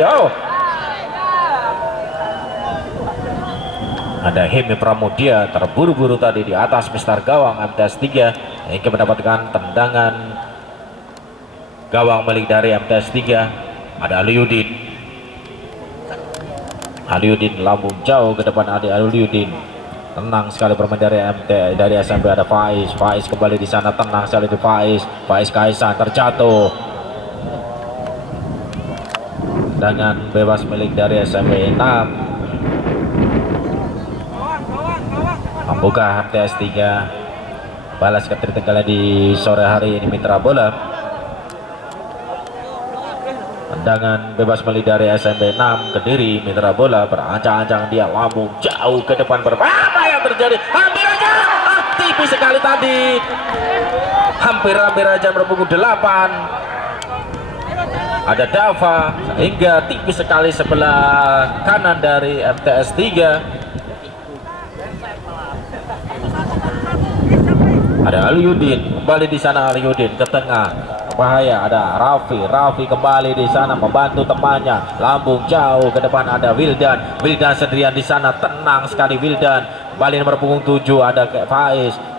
Ada Hemi Pramudia terburu-buru tadi di atas mistar gawang MTS 3 hingga mendapatkan tendangan gawang milik dari MTS 3. Ada Aliudin lambung jauh ke depan. Ada Aliudin tenang sekali bermain dari SMP. Ada Faiz kembali di sana, tenang sekali di Faiz Kaisan terjatuh. Tendangan bebas milik dari SMP 6 membuka MTS 3 balas ketertinggalan di sore hari ini mitra bola. Tendangan bebas milik dari SMP 6 Kediri. Mitra bola berancang-ancang dia lambung jauh ke depan. Apa yang terjadi? Hampir aja tipis sekali tadi. Hampir aja berpunggung 8. Ada Dava sehingga tipis sekali sebelah kanan dari MTS 3. Ada Aliudin kembali di sana, Aliudin ke tengah, bahaya. Ada Rafi kembali di sana membantu temannya, lambung jauh ke depan. Ada Wildan sendirian di sana, tenang sekali Wildan. Kembali nomor punggung 7 ada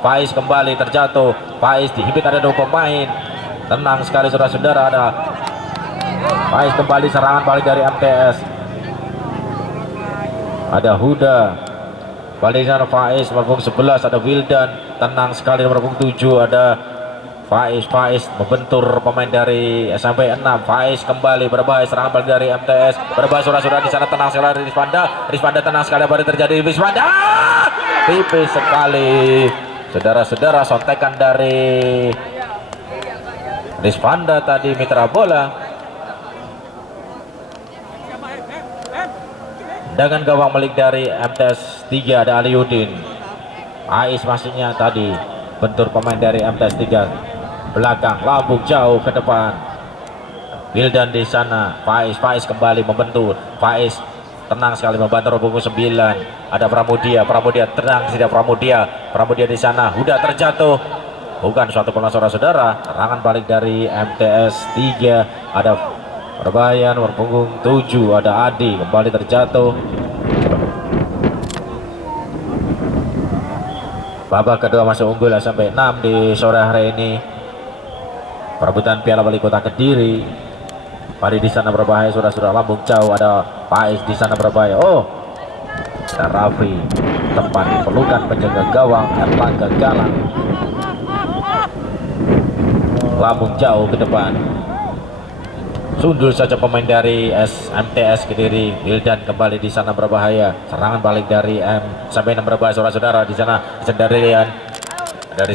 Faiz kembali terjatuh. Faiz dihibit, ada 2 pemain, tenang sekali saudara-saudara. Ada Faiz kembali, serangan balik dari MTS. Ada Huda balik sana, Faiz nomor punggung 11. Ada Wildan, tenang sekali nomor punggung 7. Ada Faiz membentur pemain dari SMP 6. Faiz kembali berbahaya, serangan balik dari MTS berbahaya saudara-saudara di sana, tenang sekali Rizvanda tenang sekali. Apa yang terjadi? Rizvanda tipis sekali saudara-saudara, sontekan dari Rizvanda tadi mitra bola. Dengan gawang milik dari MTS 3 ada Aliudin. Maksudnya tadi bentur pemain dari MTS 3. Belakang, lambung jauh ke depan. Wildan di sana, Faiz kembali membentur. Faiz tenang sekali membantu punggung 9. Ada Pramudia tenang tidak Pramudia di sana, udah terjatuh. Bukan suatu bola saudara-saudara. Serangan balik dari MTS 3. Ada berbahaya nomor punggung 7, ada Adi kembali terjatuh. Babak kedua masih unggul sampai 6 di sore hari ini. Perebutan Piala Wali Kota Kediri. Padi di sana berbahaya, saudara-saudara, lambung jauh, ada Faiz di sana berbahaya. Oh, ada Raffi tepat pelukan penjaga gawang Erlangga Galang. Lambung jauh ke depan. Sundul saja pemain dari MTS Kediri. Wildan kembali di sana berbahaya. Serangan balik dari sampai 6 berbahaya, saudara-saudara, di sana sendirian. Ada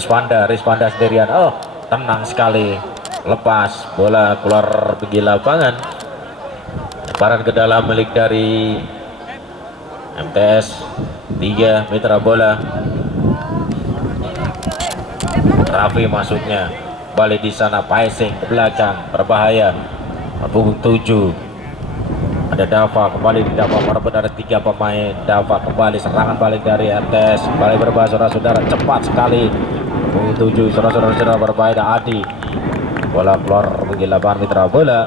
Rizvanda sendirian. Oh, tenang sekali. Lepas bola keluar pergi lapangan. Lemparan ke dalam milik dari MTS 3. Mitra bola Raffi masuknya, balik di sana, passing ke belakang berbahaya. Punggung 7 ada Dava kembali, di Dava merebut, ada 3 pemain. Dava kembali, serangan balik dari MTS, balik berbahaya, saudara-saudara, cepat sekali. Punggung 7, saudara-saudara, berbahaya, ada Adi. Bola keluar pergi lapangan mitra bola.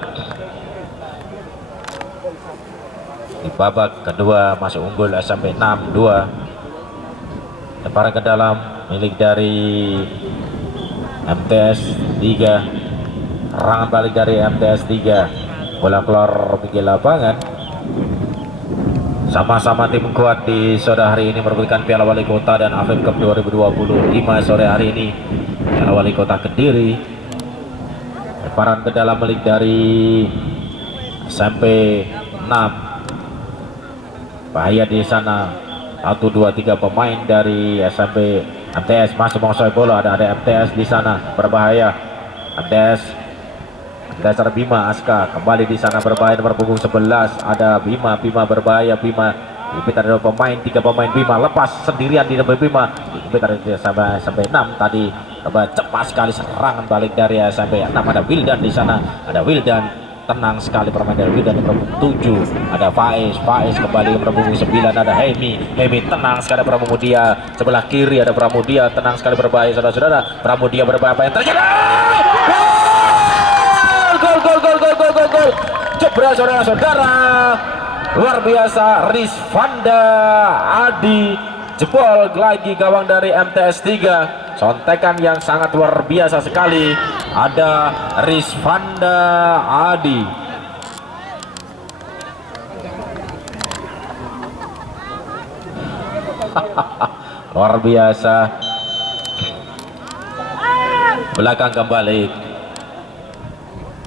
Di babak kedua masih unggul sampai 6-2. Lemparan ke dalam milik dari MTS 3. Serangan balik dari MTS 3. Bola keluar pergi lapangan. Sama-sama tim kuat di sore hari ini merebutkan Piala Wali Kota dan AFF Cup 2025 sore hari ini. Piala Wali Kota Kediri. Lemparan ke dalam milik dari SMP 6. Bahaya di sana. 1, 2, 3 pemain dari SMP MTS masih menguasai bola. Ada MTS di sana berbahaya. MTS ada Bima Aska kembali di sana berbahaya, nomor punggung 11. Ada Bima berbahaya. Bima ada 2 pemain, 3 pemain. Bima lepas sendirian di depan Bima. Sampai 6 tadi. Cepat sekali serangan balik dari SMP 6. Ada Wildan di sana. Ada Wildan, tenang sekali permain dari Wildan, nomor punggung 7. Ada Faiz kembali nomor punggung 9. Ada Hemi tenang sekali. Pramudia sebelah kiri, ada Pramudia tenang sekali berbahaya, saudara-saudara. Pramudia berbahaya, apa yang terjadi? Gol. Jebret, saudara-saudara. Luar biasa, Rizvanda Adi jebol lagi gawang dari MTS 3. Sontekan yang sangat luar biasa sekali. Ada Rizvanda Adi. Luar biasa. Belakang kembali.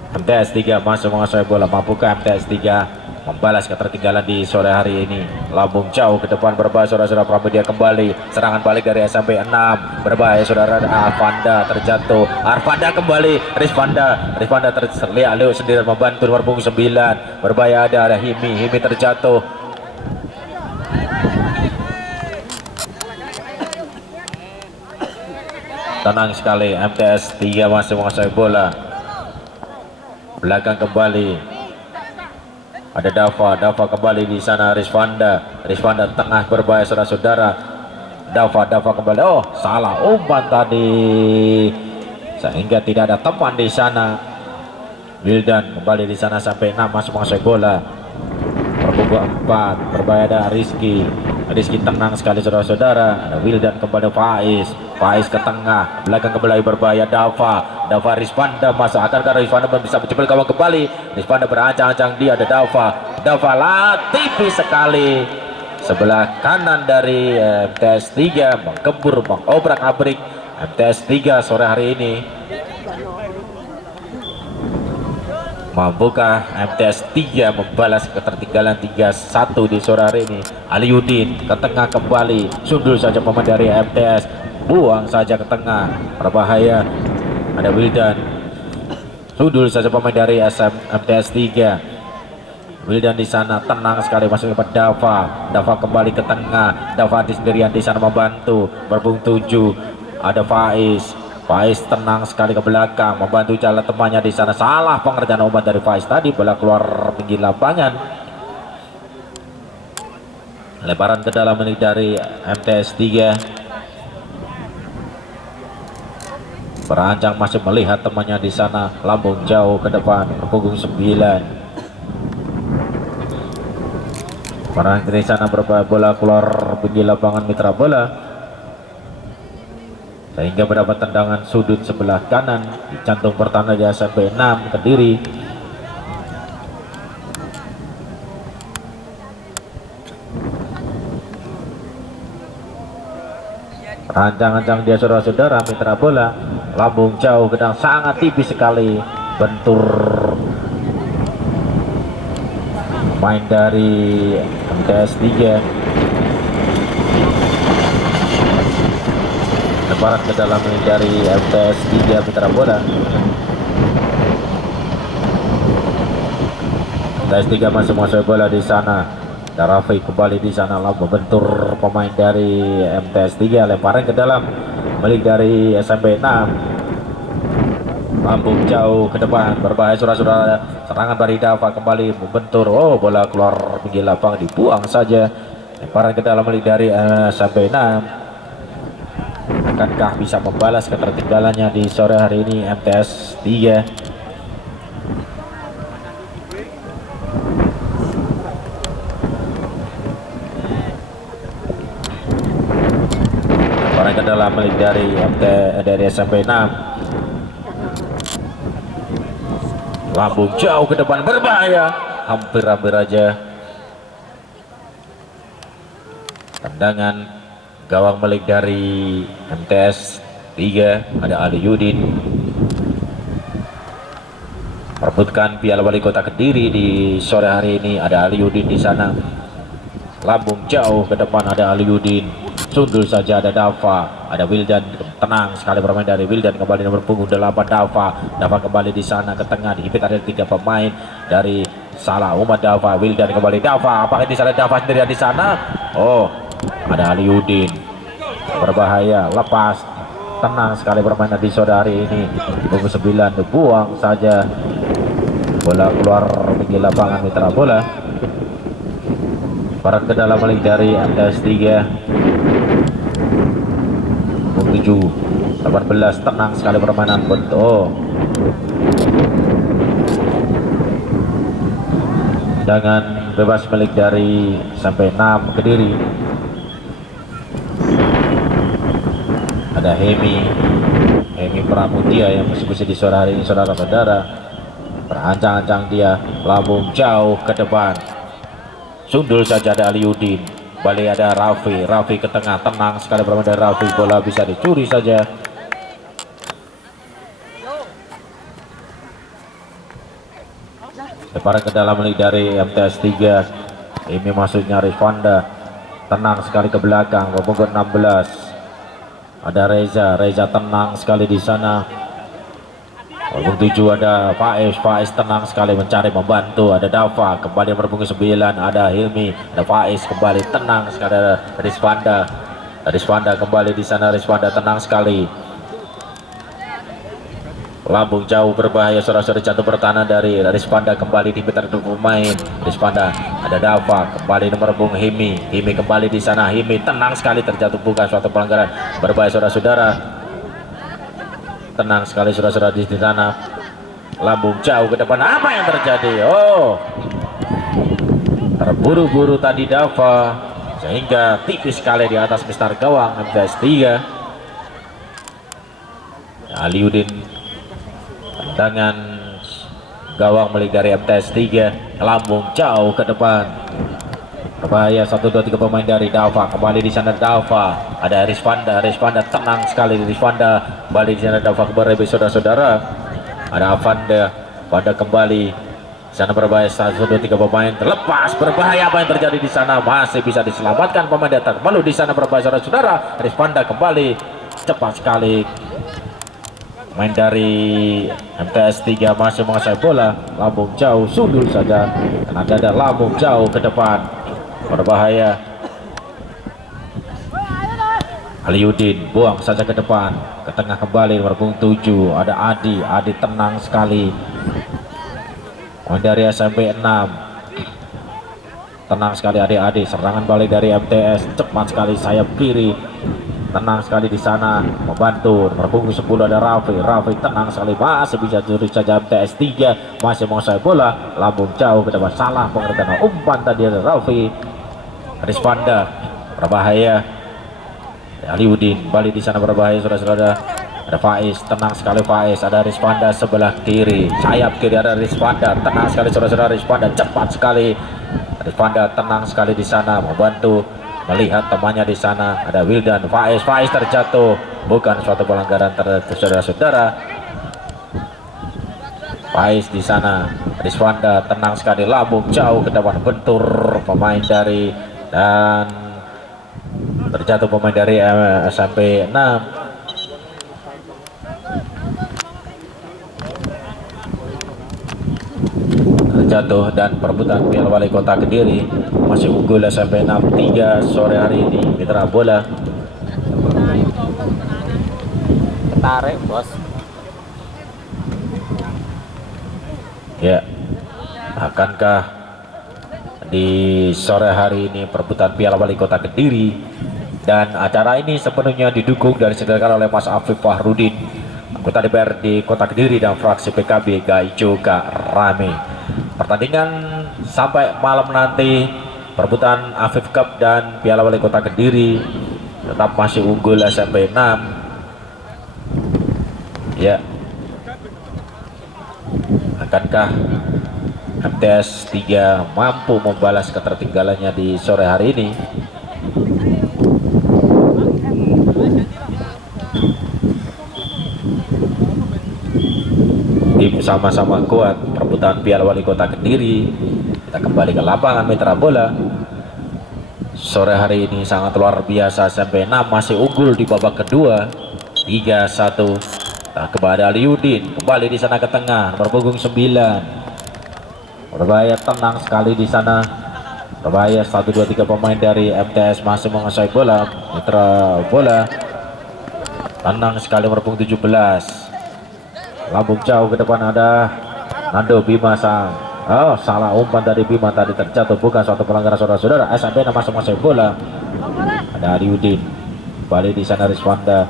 MTS 3 masih menguasai bola. Mampukah MTS 3 membalas ketertinggalan di sore hari ini? Lambung jauh ke depan berbahaya, saudara-saudara. Pramudia kembali, serangan balik dari SMP 6 berbahaya, saudara. Arvanda terjatuh. Arvanda kembali. Rizvanda terlihat Leo sendiri membantu, nomor punggung 9 berbahaya. Ada Himi terjatuh. Tenang sekali, MTS 3 masih menguasai bola. Belakang kembali. Ada Dava kembali di sana. Rizvanda tengah berbahaya, saudara-saudara. Dava kembali. Oh, salah umpan tadi sehingga tidak ada teman di sana. Wildan kembali di sana sampai 6 masuk menguasai bola. Punggung 4 berbahaya, ada Rizky tenang sekali, saudara-saudara. Ada Wildan kepada Faiz ke tengah, belakang kembali berbahaya. Dava Rizvanda masuk, akankah Rizvanda bisa menjebol gawang kembali? Rizvanda berancang-ancang, dia ada Dava lah, tipis sekali. Sebelah kanan dari MTS 3 mengkebur, mengobrak-abrik MTS 3 sore hari ini. Mampukah MTS 3 membalas ketertinggalan 3-1 di sore hari ini? Aliuddin ke tengah kembali, sundul saja pemain dari MTS, buang saja ke tengah, berbahaya. Ada Wildan, sundul saja pemain dari MTS 3. Wildan di sana tenang sekali, masuk ke Dava kembali ke tengah. Dava di sendirian di sana membantu, berbung 7. ada Faiz. Faiz tenang sekali ke belakang, membantu jalan temannya di sana. Salah pengerjaan umpan dari Faiz tadi, bola keluar pinggir lapangan. Lebaran ke dalam ini dari MTS 3. Berancang masih melihat temannya di sana, lambung jauh ke depan, punggung 9. Berancang di sana bola keluar pinggir lapangan mitra bola, sehingga mendapat tendangan sudut sebelah kanan di jantung pertahanan di SMP 6 Kediri. Rancang-rancang dia saudara-saudara mitra bola, lambung jauh gedang sangat tipis sekali, bentur main dari MTS 3. Lebaran ke dalam ini dari MTS 3 mitra bola. MTS 3 masih menguasai bola di sana. Rafi kembali di sana, lambung bentur pemain dari MTS 3, lemparan ke dalam milik dari SMP 6, lambung jauh ke depan, berbahaya saudara-saudara. Serangan dari Dava kembali membentur, oh bola keluar pinggir lapangan, dibuang saja. Lemparan ke dalam milik dari SMP 6. Akankah bisa membalas ketertinggalannya di sore hari ini MTS 3? Ke dalam milik dari SMP 6, lambung jauh ke depan, berbahaya, hampir aja tendangan gawang milik dari MTS 3. Ada Ali Yudin perebutkan Piala Wali Kota Kediri di sore hari ini. Ada Ali Yudin di sana, lambung jauh ke depan, ada Ali Yudin, sundul saja, ada Dava, ada Wildan, tenang sekali bermain dari Wildan, kembali nomor punggung 8 Dava kembali di sana ke tengah, dihimpit ada 3 pemain dari salah umat Dava, Wildan kembali Dava, apakah di sana Dava sendirian di sana? Oh, ada Ali Yudin, berbahaya, lepas, tenang sekali bermain di sore hari ini, punggung 9, dibuang saja, bola keluar pinggir lapangan mitra bola. Barat ke dalam balik dari MTS 3, 7 18, tenang sekali permainan bentuk dengan bebas milik dari sampai 6 Kediri. Ada Hemi Pramudia yang masih di sore hari ini saudara-saudara, berancang-ancang dia, lambung jauh ke depan, sundul saja, ada Ali Yudin, balik ada Raffi ke tengah, tenang sekali bermain dari Raffi, bola bisa dicuri saja. Lemparan ke dalam milik dari MTS 3, ini maksudnya Rifanda, tenang sekali ke belakang, punggung 16. Ada Reza tenang sekali di sana. Punggung 7 ada Faiz tenang sekali mencari membantu, ada Dava kembali berpunggung 9, ada Hilmi, ada Faiz kembali tenang sekali, ada Rizwanda kembali di sana, Rizwanda tenang sekali, lambung jauh berbahaya saudara-saudara, jatuh pertahanan dari Rizwanda kembali di pintar pemain Rizwanda, ada Dava kembali nomor punggung Himi kembali di sana, Himi tenang sekali, terjatuh bukan suatu pelanggaran, berbahaya saudara-saudara, tenang sekali saudara-saudara di sana, lambung jauh ke depan, apa yang terjadi? Oh, terburu-buru tadi Dava sehingga tipis sekali di atas mistar gawang MTS 3. Ali Yudin, tendangan gawang milik dari MTS 3, lambung jauh ke depan, berbahaya. 1 2 3 pemain dari Dava kembali di sana, Dava, ada Rizwanda tenang sekali, Rizwanda kembali di sana, Dava kembali saudara-saudara, ada Avanda kembali di sana, berbahaya. 1 2 3 pemain terlepas, berbahaya, apa yang terjadi di sana? Masih bisa diselamatkan pemain datang malu di sana, berbahaya saudara-saudara. Rizwanda kembali cepat sekali, main dari MTS 3 masih menguasai bola, lambung jauh, sundul saja, karena ada lambung jauh ke depan, berbahaya. Aliudin buang saja ke depan, ke tengah kembali nomor punggung 7 ada Adi tenang sekali. Dari SMP 6 tenang sekali Adi, serangan balik dari MTS cepat sekali sayap kiri, tenang sekali di sana membantu nomor punggung 10 ada Raffi tenang sekali, masih bisa juri saja MTS 3 masih menguasai bola, lambung jauh ke depan, salah pengertian umpan tadi ada Raffi. Rispanda berbahaya, Aliudin balik di sana berbahaya saudara-saudara. Ada Faiz, tenang sekali Faiz, ada Rispanda sebelah kiri, sayap kiri ada Rispanda, tenang sekali saudara-saudara, Rispanda cepat sekali. Rispanda tenang sekali di sana membantu, melihat temannya di sana ada Wildan. Faiz terjatuh, bukan suatu pelanggaran terhadap saudara-saudara. Faiz di sana, Rispanda tenang sekali, lambung jauh ke depan, bentur pemain dari dan terjatuh pemain dari SMP 6. Terjatuh dan perebutan Piala Wali Kota Kediri masih unggul SMP 6 3 sore hari ini mitra bola. Ketarik bos. Ya, akankah di sore hari ini perebutan Piala Wali Kota Kediri, dan acara ini sepenuhnya didukung dan disediakan oleh Mas Afif Fahrudin, anggota DPRD Kota Kediri dan fraksi PKB Gai juga rame. Pertandingan sampai malam nanti perebutan Afif Cup dan Piala Wali Kota Kediri tetap masih unggul SMP 6. Ya, akankah MTS 3 mampu membalas ketertinggalannya di sore hari ini? Tim sama-sama kuat perebutan Piala Wali Kota Kediri. Kita kembali ke lapangan mitra bola. Sore hari ini sangat luar biasa, SMP 6 masih unggul di babak kedua 3-1. Kepada Aliudin kembali di sana ke tengah nomor punggung 9. Berbahaya, tenang sekali di sana. Berbahaya 1 2 3 pemain dari MTS masih menguasai bola mitra bola. Tenang sekali nomor punggung 17. Lambung jauh ke depan ada Nando Bima sang. Oh, salah umpan dari Bima tadi, terjatuh, bukan suatu pelanggaran saudara-saudara. SMP masih menguasai bola. Ada Aliudin. Kembali di sana Riswanda.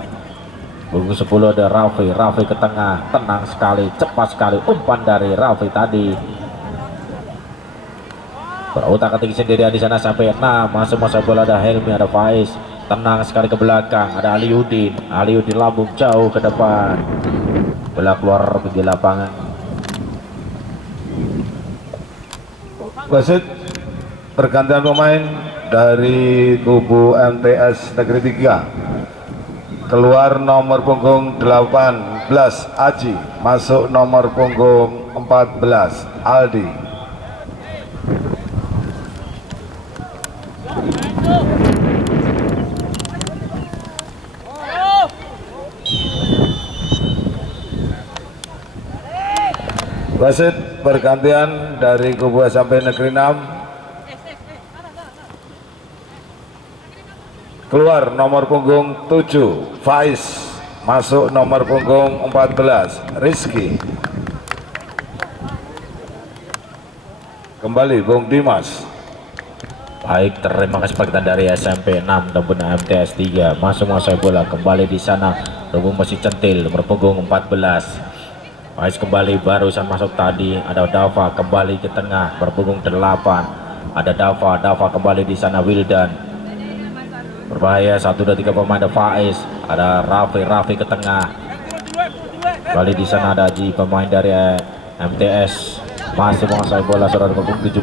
Punggung 10 ada Raffi ke tengah, tenang sekali, cepat sekali umpan dari Raffi tadi. Berutak ketinggi sendirian di sana sampai 6 masih menguasai bola, ada Helmi, ada Faiz, tenang sekali ke belakang, ada Aliudin lambung jauh ke depan, bola keluar pergi lapangan. Wasit pergantian pemain dari kubu MTS Negeri 3. Keluar nomor punggung 18 Aji, masuk nomor punggung 14 Aldi. Wasit pergantian dari kubu SMP Negeri 6. Keluar nomor punggung 7 Faiz, masuk nomor punggung 14 Rizky. Kembali Bung Dimas. Baik, terima kasih perhatian dari SMP 6 dan MTS 3 masuk menguasai bola. Kembali di sana Rubung masih centil nomor punggung 14. Faiz kembali, barusan masuk tadi ada Dava kembali ke tengah berpunggung 8. Ada Dava kembali di sana Wildan. Berbahaya 1 2 3 pemain, ada Faiz, ada Raffi ke tengah. Kembali di sana ada Haji, pemain dari MTS masih menguasai bola saudara punggung 17.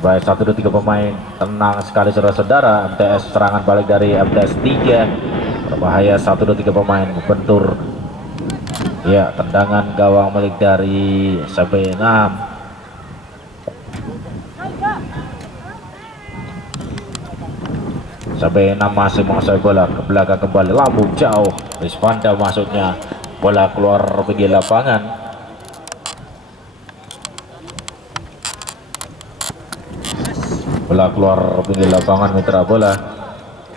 Baik 1 2 3 pemain, tenang sekali saudara-saudara. MTS serangan balik dari MTS 3. Berbahaya 1 2 3 pemain bentur. Ya, tendangan gawang milik dari SMP 6. Sampai 6 masih menguasai bola, ke belakang kembali, lambung jauh, Rispanda masuknya, bola keluar pergi lapangan. Bola keluar pergi lapangan mitra bola.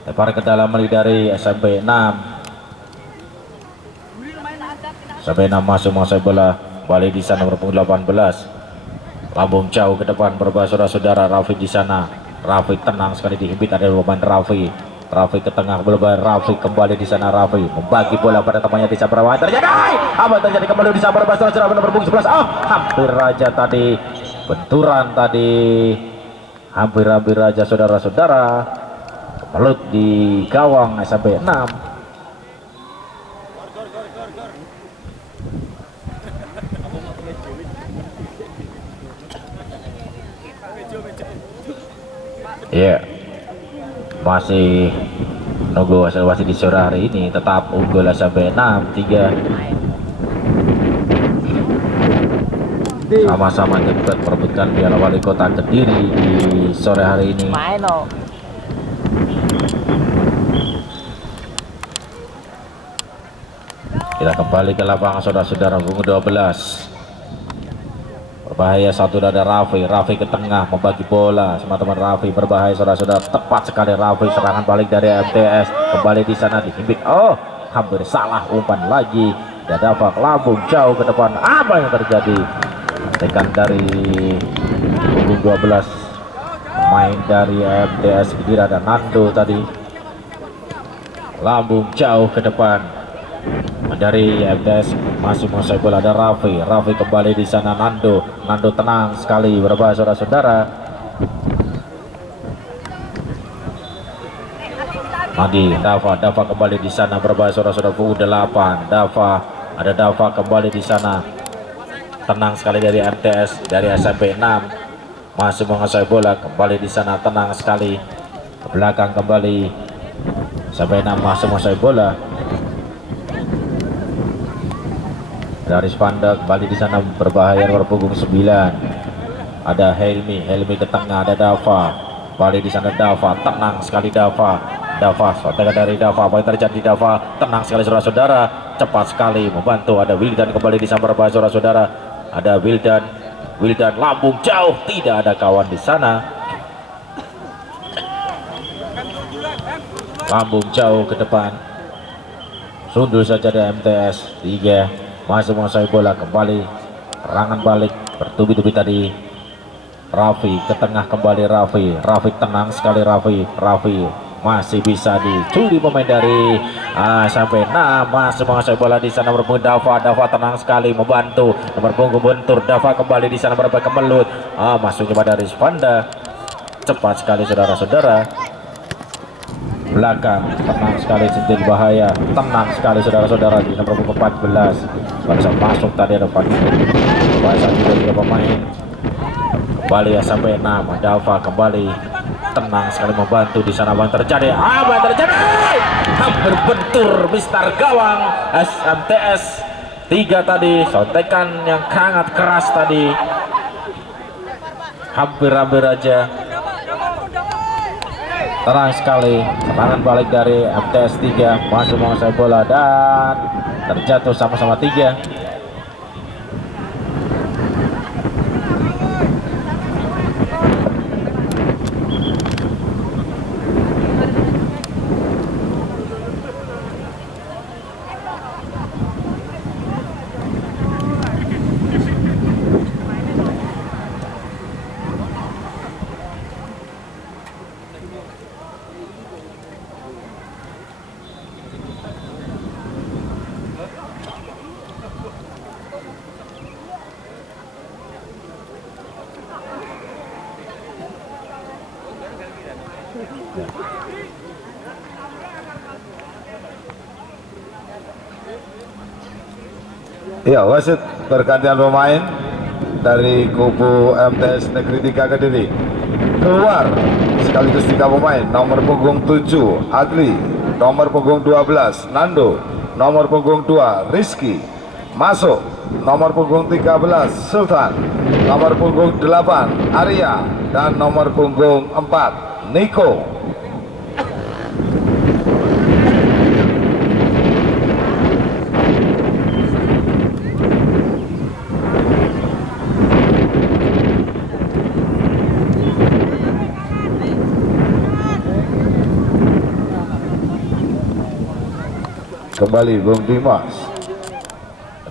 Lempar ke dalam dari SMP 6. SMP 6 masuk menguasai bola. Kembali di sana nomor 18. Lambung jauh ke depan berbahaya saudara-saudara. Rafi di sana. Rafi tenang sekali dihimpit ada pemain Rafi. Rafi ke tengah berbahaya. Rafi kembali di sana. Rafi membagi bola pada temannya di sana. Terjadi apa terjadi kembali di sana berbahaya saudara-saudara nomor 11. Hampir raja tadi benturan tadi. Hampir raja saudara-saudara. Pelut di gawang SMP 6. Ya, masih nunggu hasil wasit di sore hari ini. Tetap unggul sampai 6-3. Sama-sama debat perebutkan piala wali kota Kediri di sore hari ini. Main oh. Kita kembali ke lapangan saudara-saudara. Punggung 12. Berbahaya satu ada Rafi. Rafi ke tengah membagi bola. Teman-teman Rafi berbahaya saudara-saudara. Tepat sekali Rafi. Serangan balik dari MTS. Kembali di sana dihimpit. Oh, hampir salah umpan lagi. Dadafa lambung jauh ke depan. Apa yang terjadi? Tekan dari punggung 12. Pemain dari MTS Kediri ada Nando tadi. Lambung jauh ke depan. Dari MTS masih menguasai bola ada Rafi. Rafi kembali di sana Nando tenang sekali berbahaya saudara-saudara. Madi Dava kembali di sana berbahaya saudara-saudara. Punggung 8 ada Dava kembali di sana tenang sekali dari MTS dari SMP 6 masih menguasai bola kembali di sana tenang sekali ke belakang kembali SMP 6 masih menguasai bola. Dari Spanda kembali di sana berbahaya nomor punggung 9. Ada Helmi ke tengah ada Dava. Kembali di sana Dava, tenang sekali Dava, sotekan dari Dava. Apa yang terjadi Dava? Tenang sekali saudara-saudara, cepat sekali membantu. Ada Wildan kembali di sana berbahaya saudara-saudara. Ada Wildan lambung jauh, tidak ada kawan di sana. Lambung jauh ke depan. Sundul saja dari MTS 3. Masih menguasai bola kembali serangan balik bertubi-tubi tadi. Rafi ke tengah kembali Rafi tenang sekali Rafi masih bisa dicuri pemain dari sampai masih menguasai bola di sana berpunggung Dava tenang sekali membantu nomor punggung bentur. Dava kembali di sana berbalik kemelut masuk coba dari Spanda cepat sekali saudara-saudara. Belakang tenang sekali sentil bahaya tenang sekali saudara-saudara di nomor 14 barusan masuk tadi ada Fadil bahasa juga pemain kembali ya sampai 6 Dava kembali tenang sekali membantu di sana. Apa terjadi hampir bentur Mister Gawang SMTS 3 tadi. Sontekan yang sangat keras tadi hampir aja. Terang sekali serangan balik dari MTS 3 masuk menguasai bola dan terjatuh sama-sama 3. Ya, wasit pergantian pemain dari kubu MTS Negeri 3 Kediri. Keluar sekaligus 3 pemain, nomor punggung 7 Adli, nomor punggung 12 Nando, nomor punggung 2 Rizky. Masuk nomor punggung 13 Sultan, nomor punggung 8 Arya, dan nomor punggung 4 Niko. kembali Bung Dimas.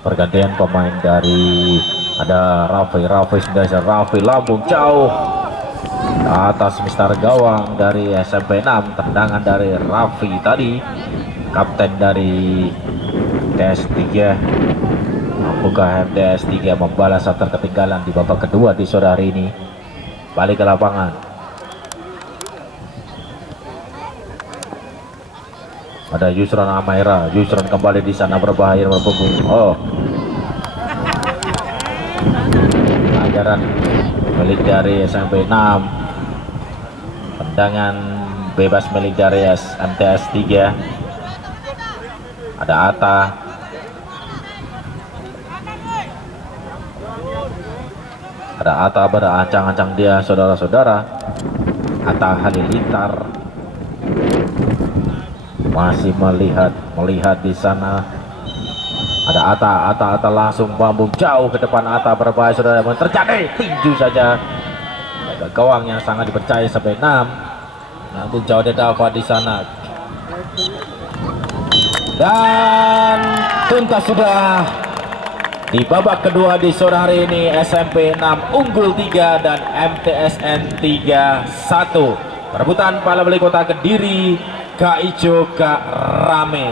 Pergantian pemain dari ada Raffi lambung jauh atas Mister Gawang dari SMP 6. Tendangan dari Raffi tadi, kapten dari TS3. Mampukah MTS3 membalas saat ketinggalan di babak kedua di sore hari ini? Balik ke lapangan. Ada Yusron Amaira, Yusron kembali di sana berbahaya berpunggung. Oh, ajaran milik dari SMP 6. Tendangan bebas milik dari MTS 3. Ada Atta. Ada Atta berancang-ancang dia, saudara-saudara. Atta Halilintar masih melihat di sana. Ada Atta langsung bambung jauh ke depan. Atta berbahaya, saudara, terjadi tinju saja. Gawang yang sangat dipercaya sampai 6. Bambung jauh dia dapat di sana. Dan tuntas sudah di babak kedua di sore hari ini. SMP 6 unggul 3 dan MTSN 3-1. Perebutan pala beli kota Kediri gak ijo gak rame.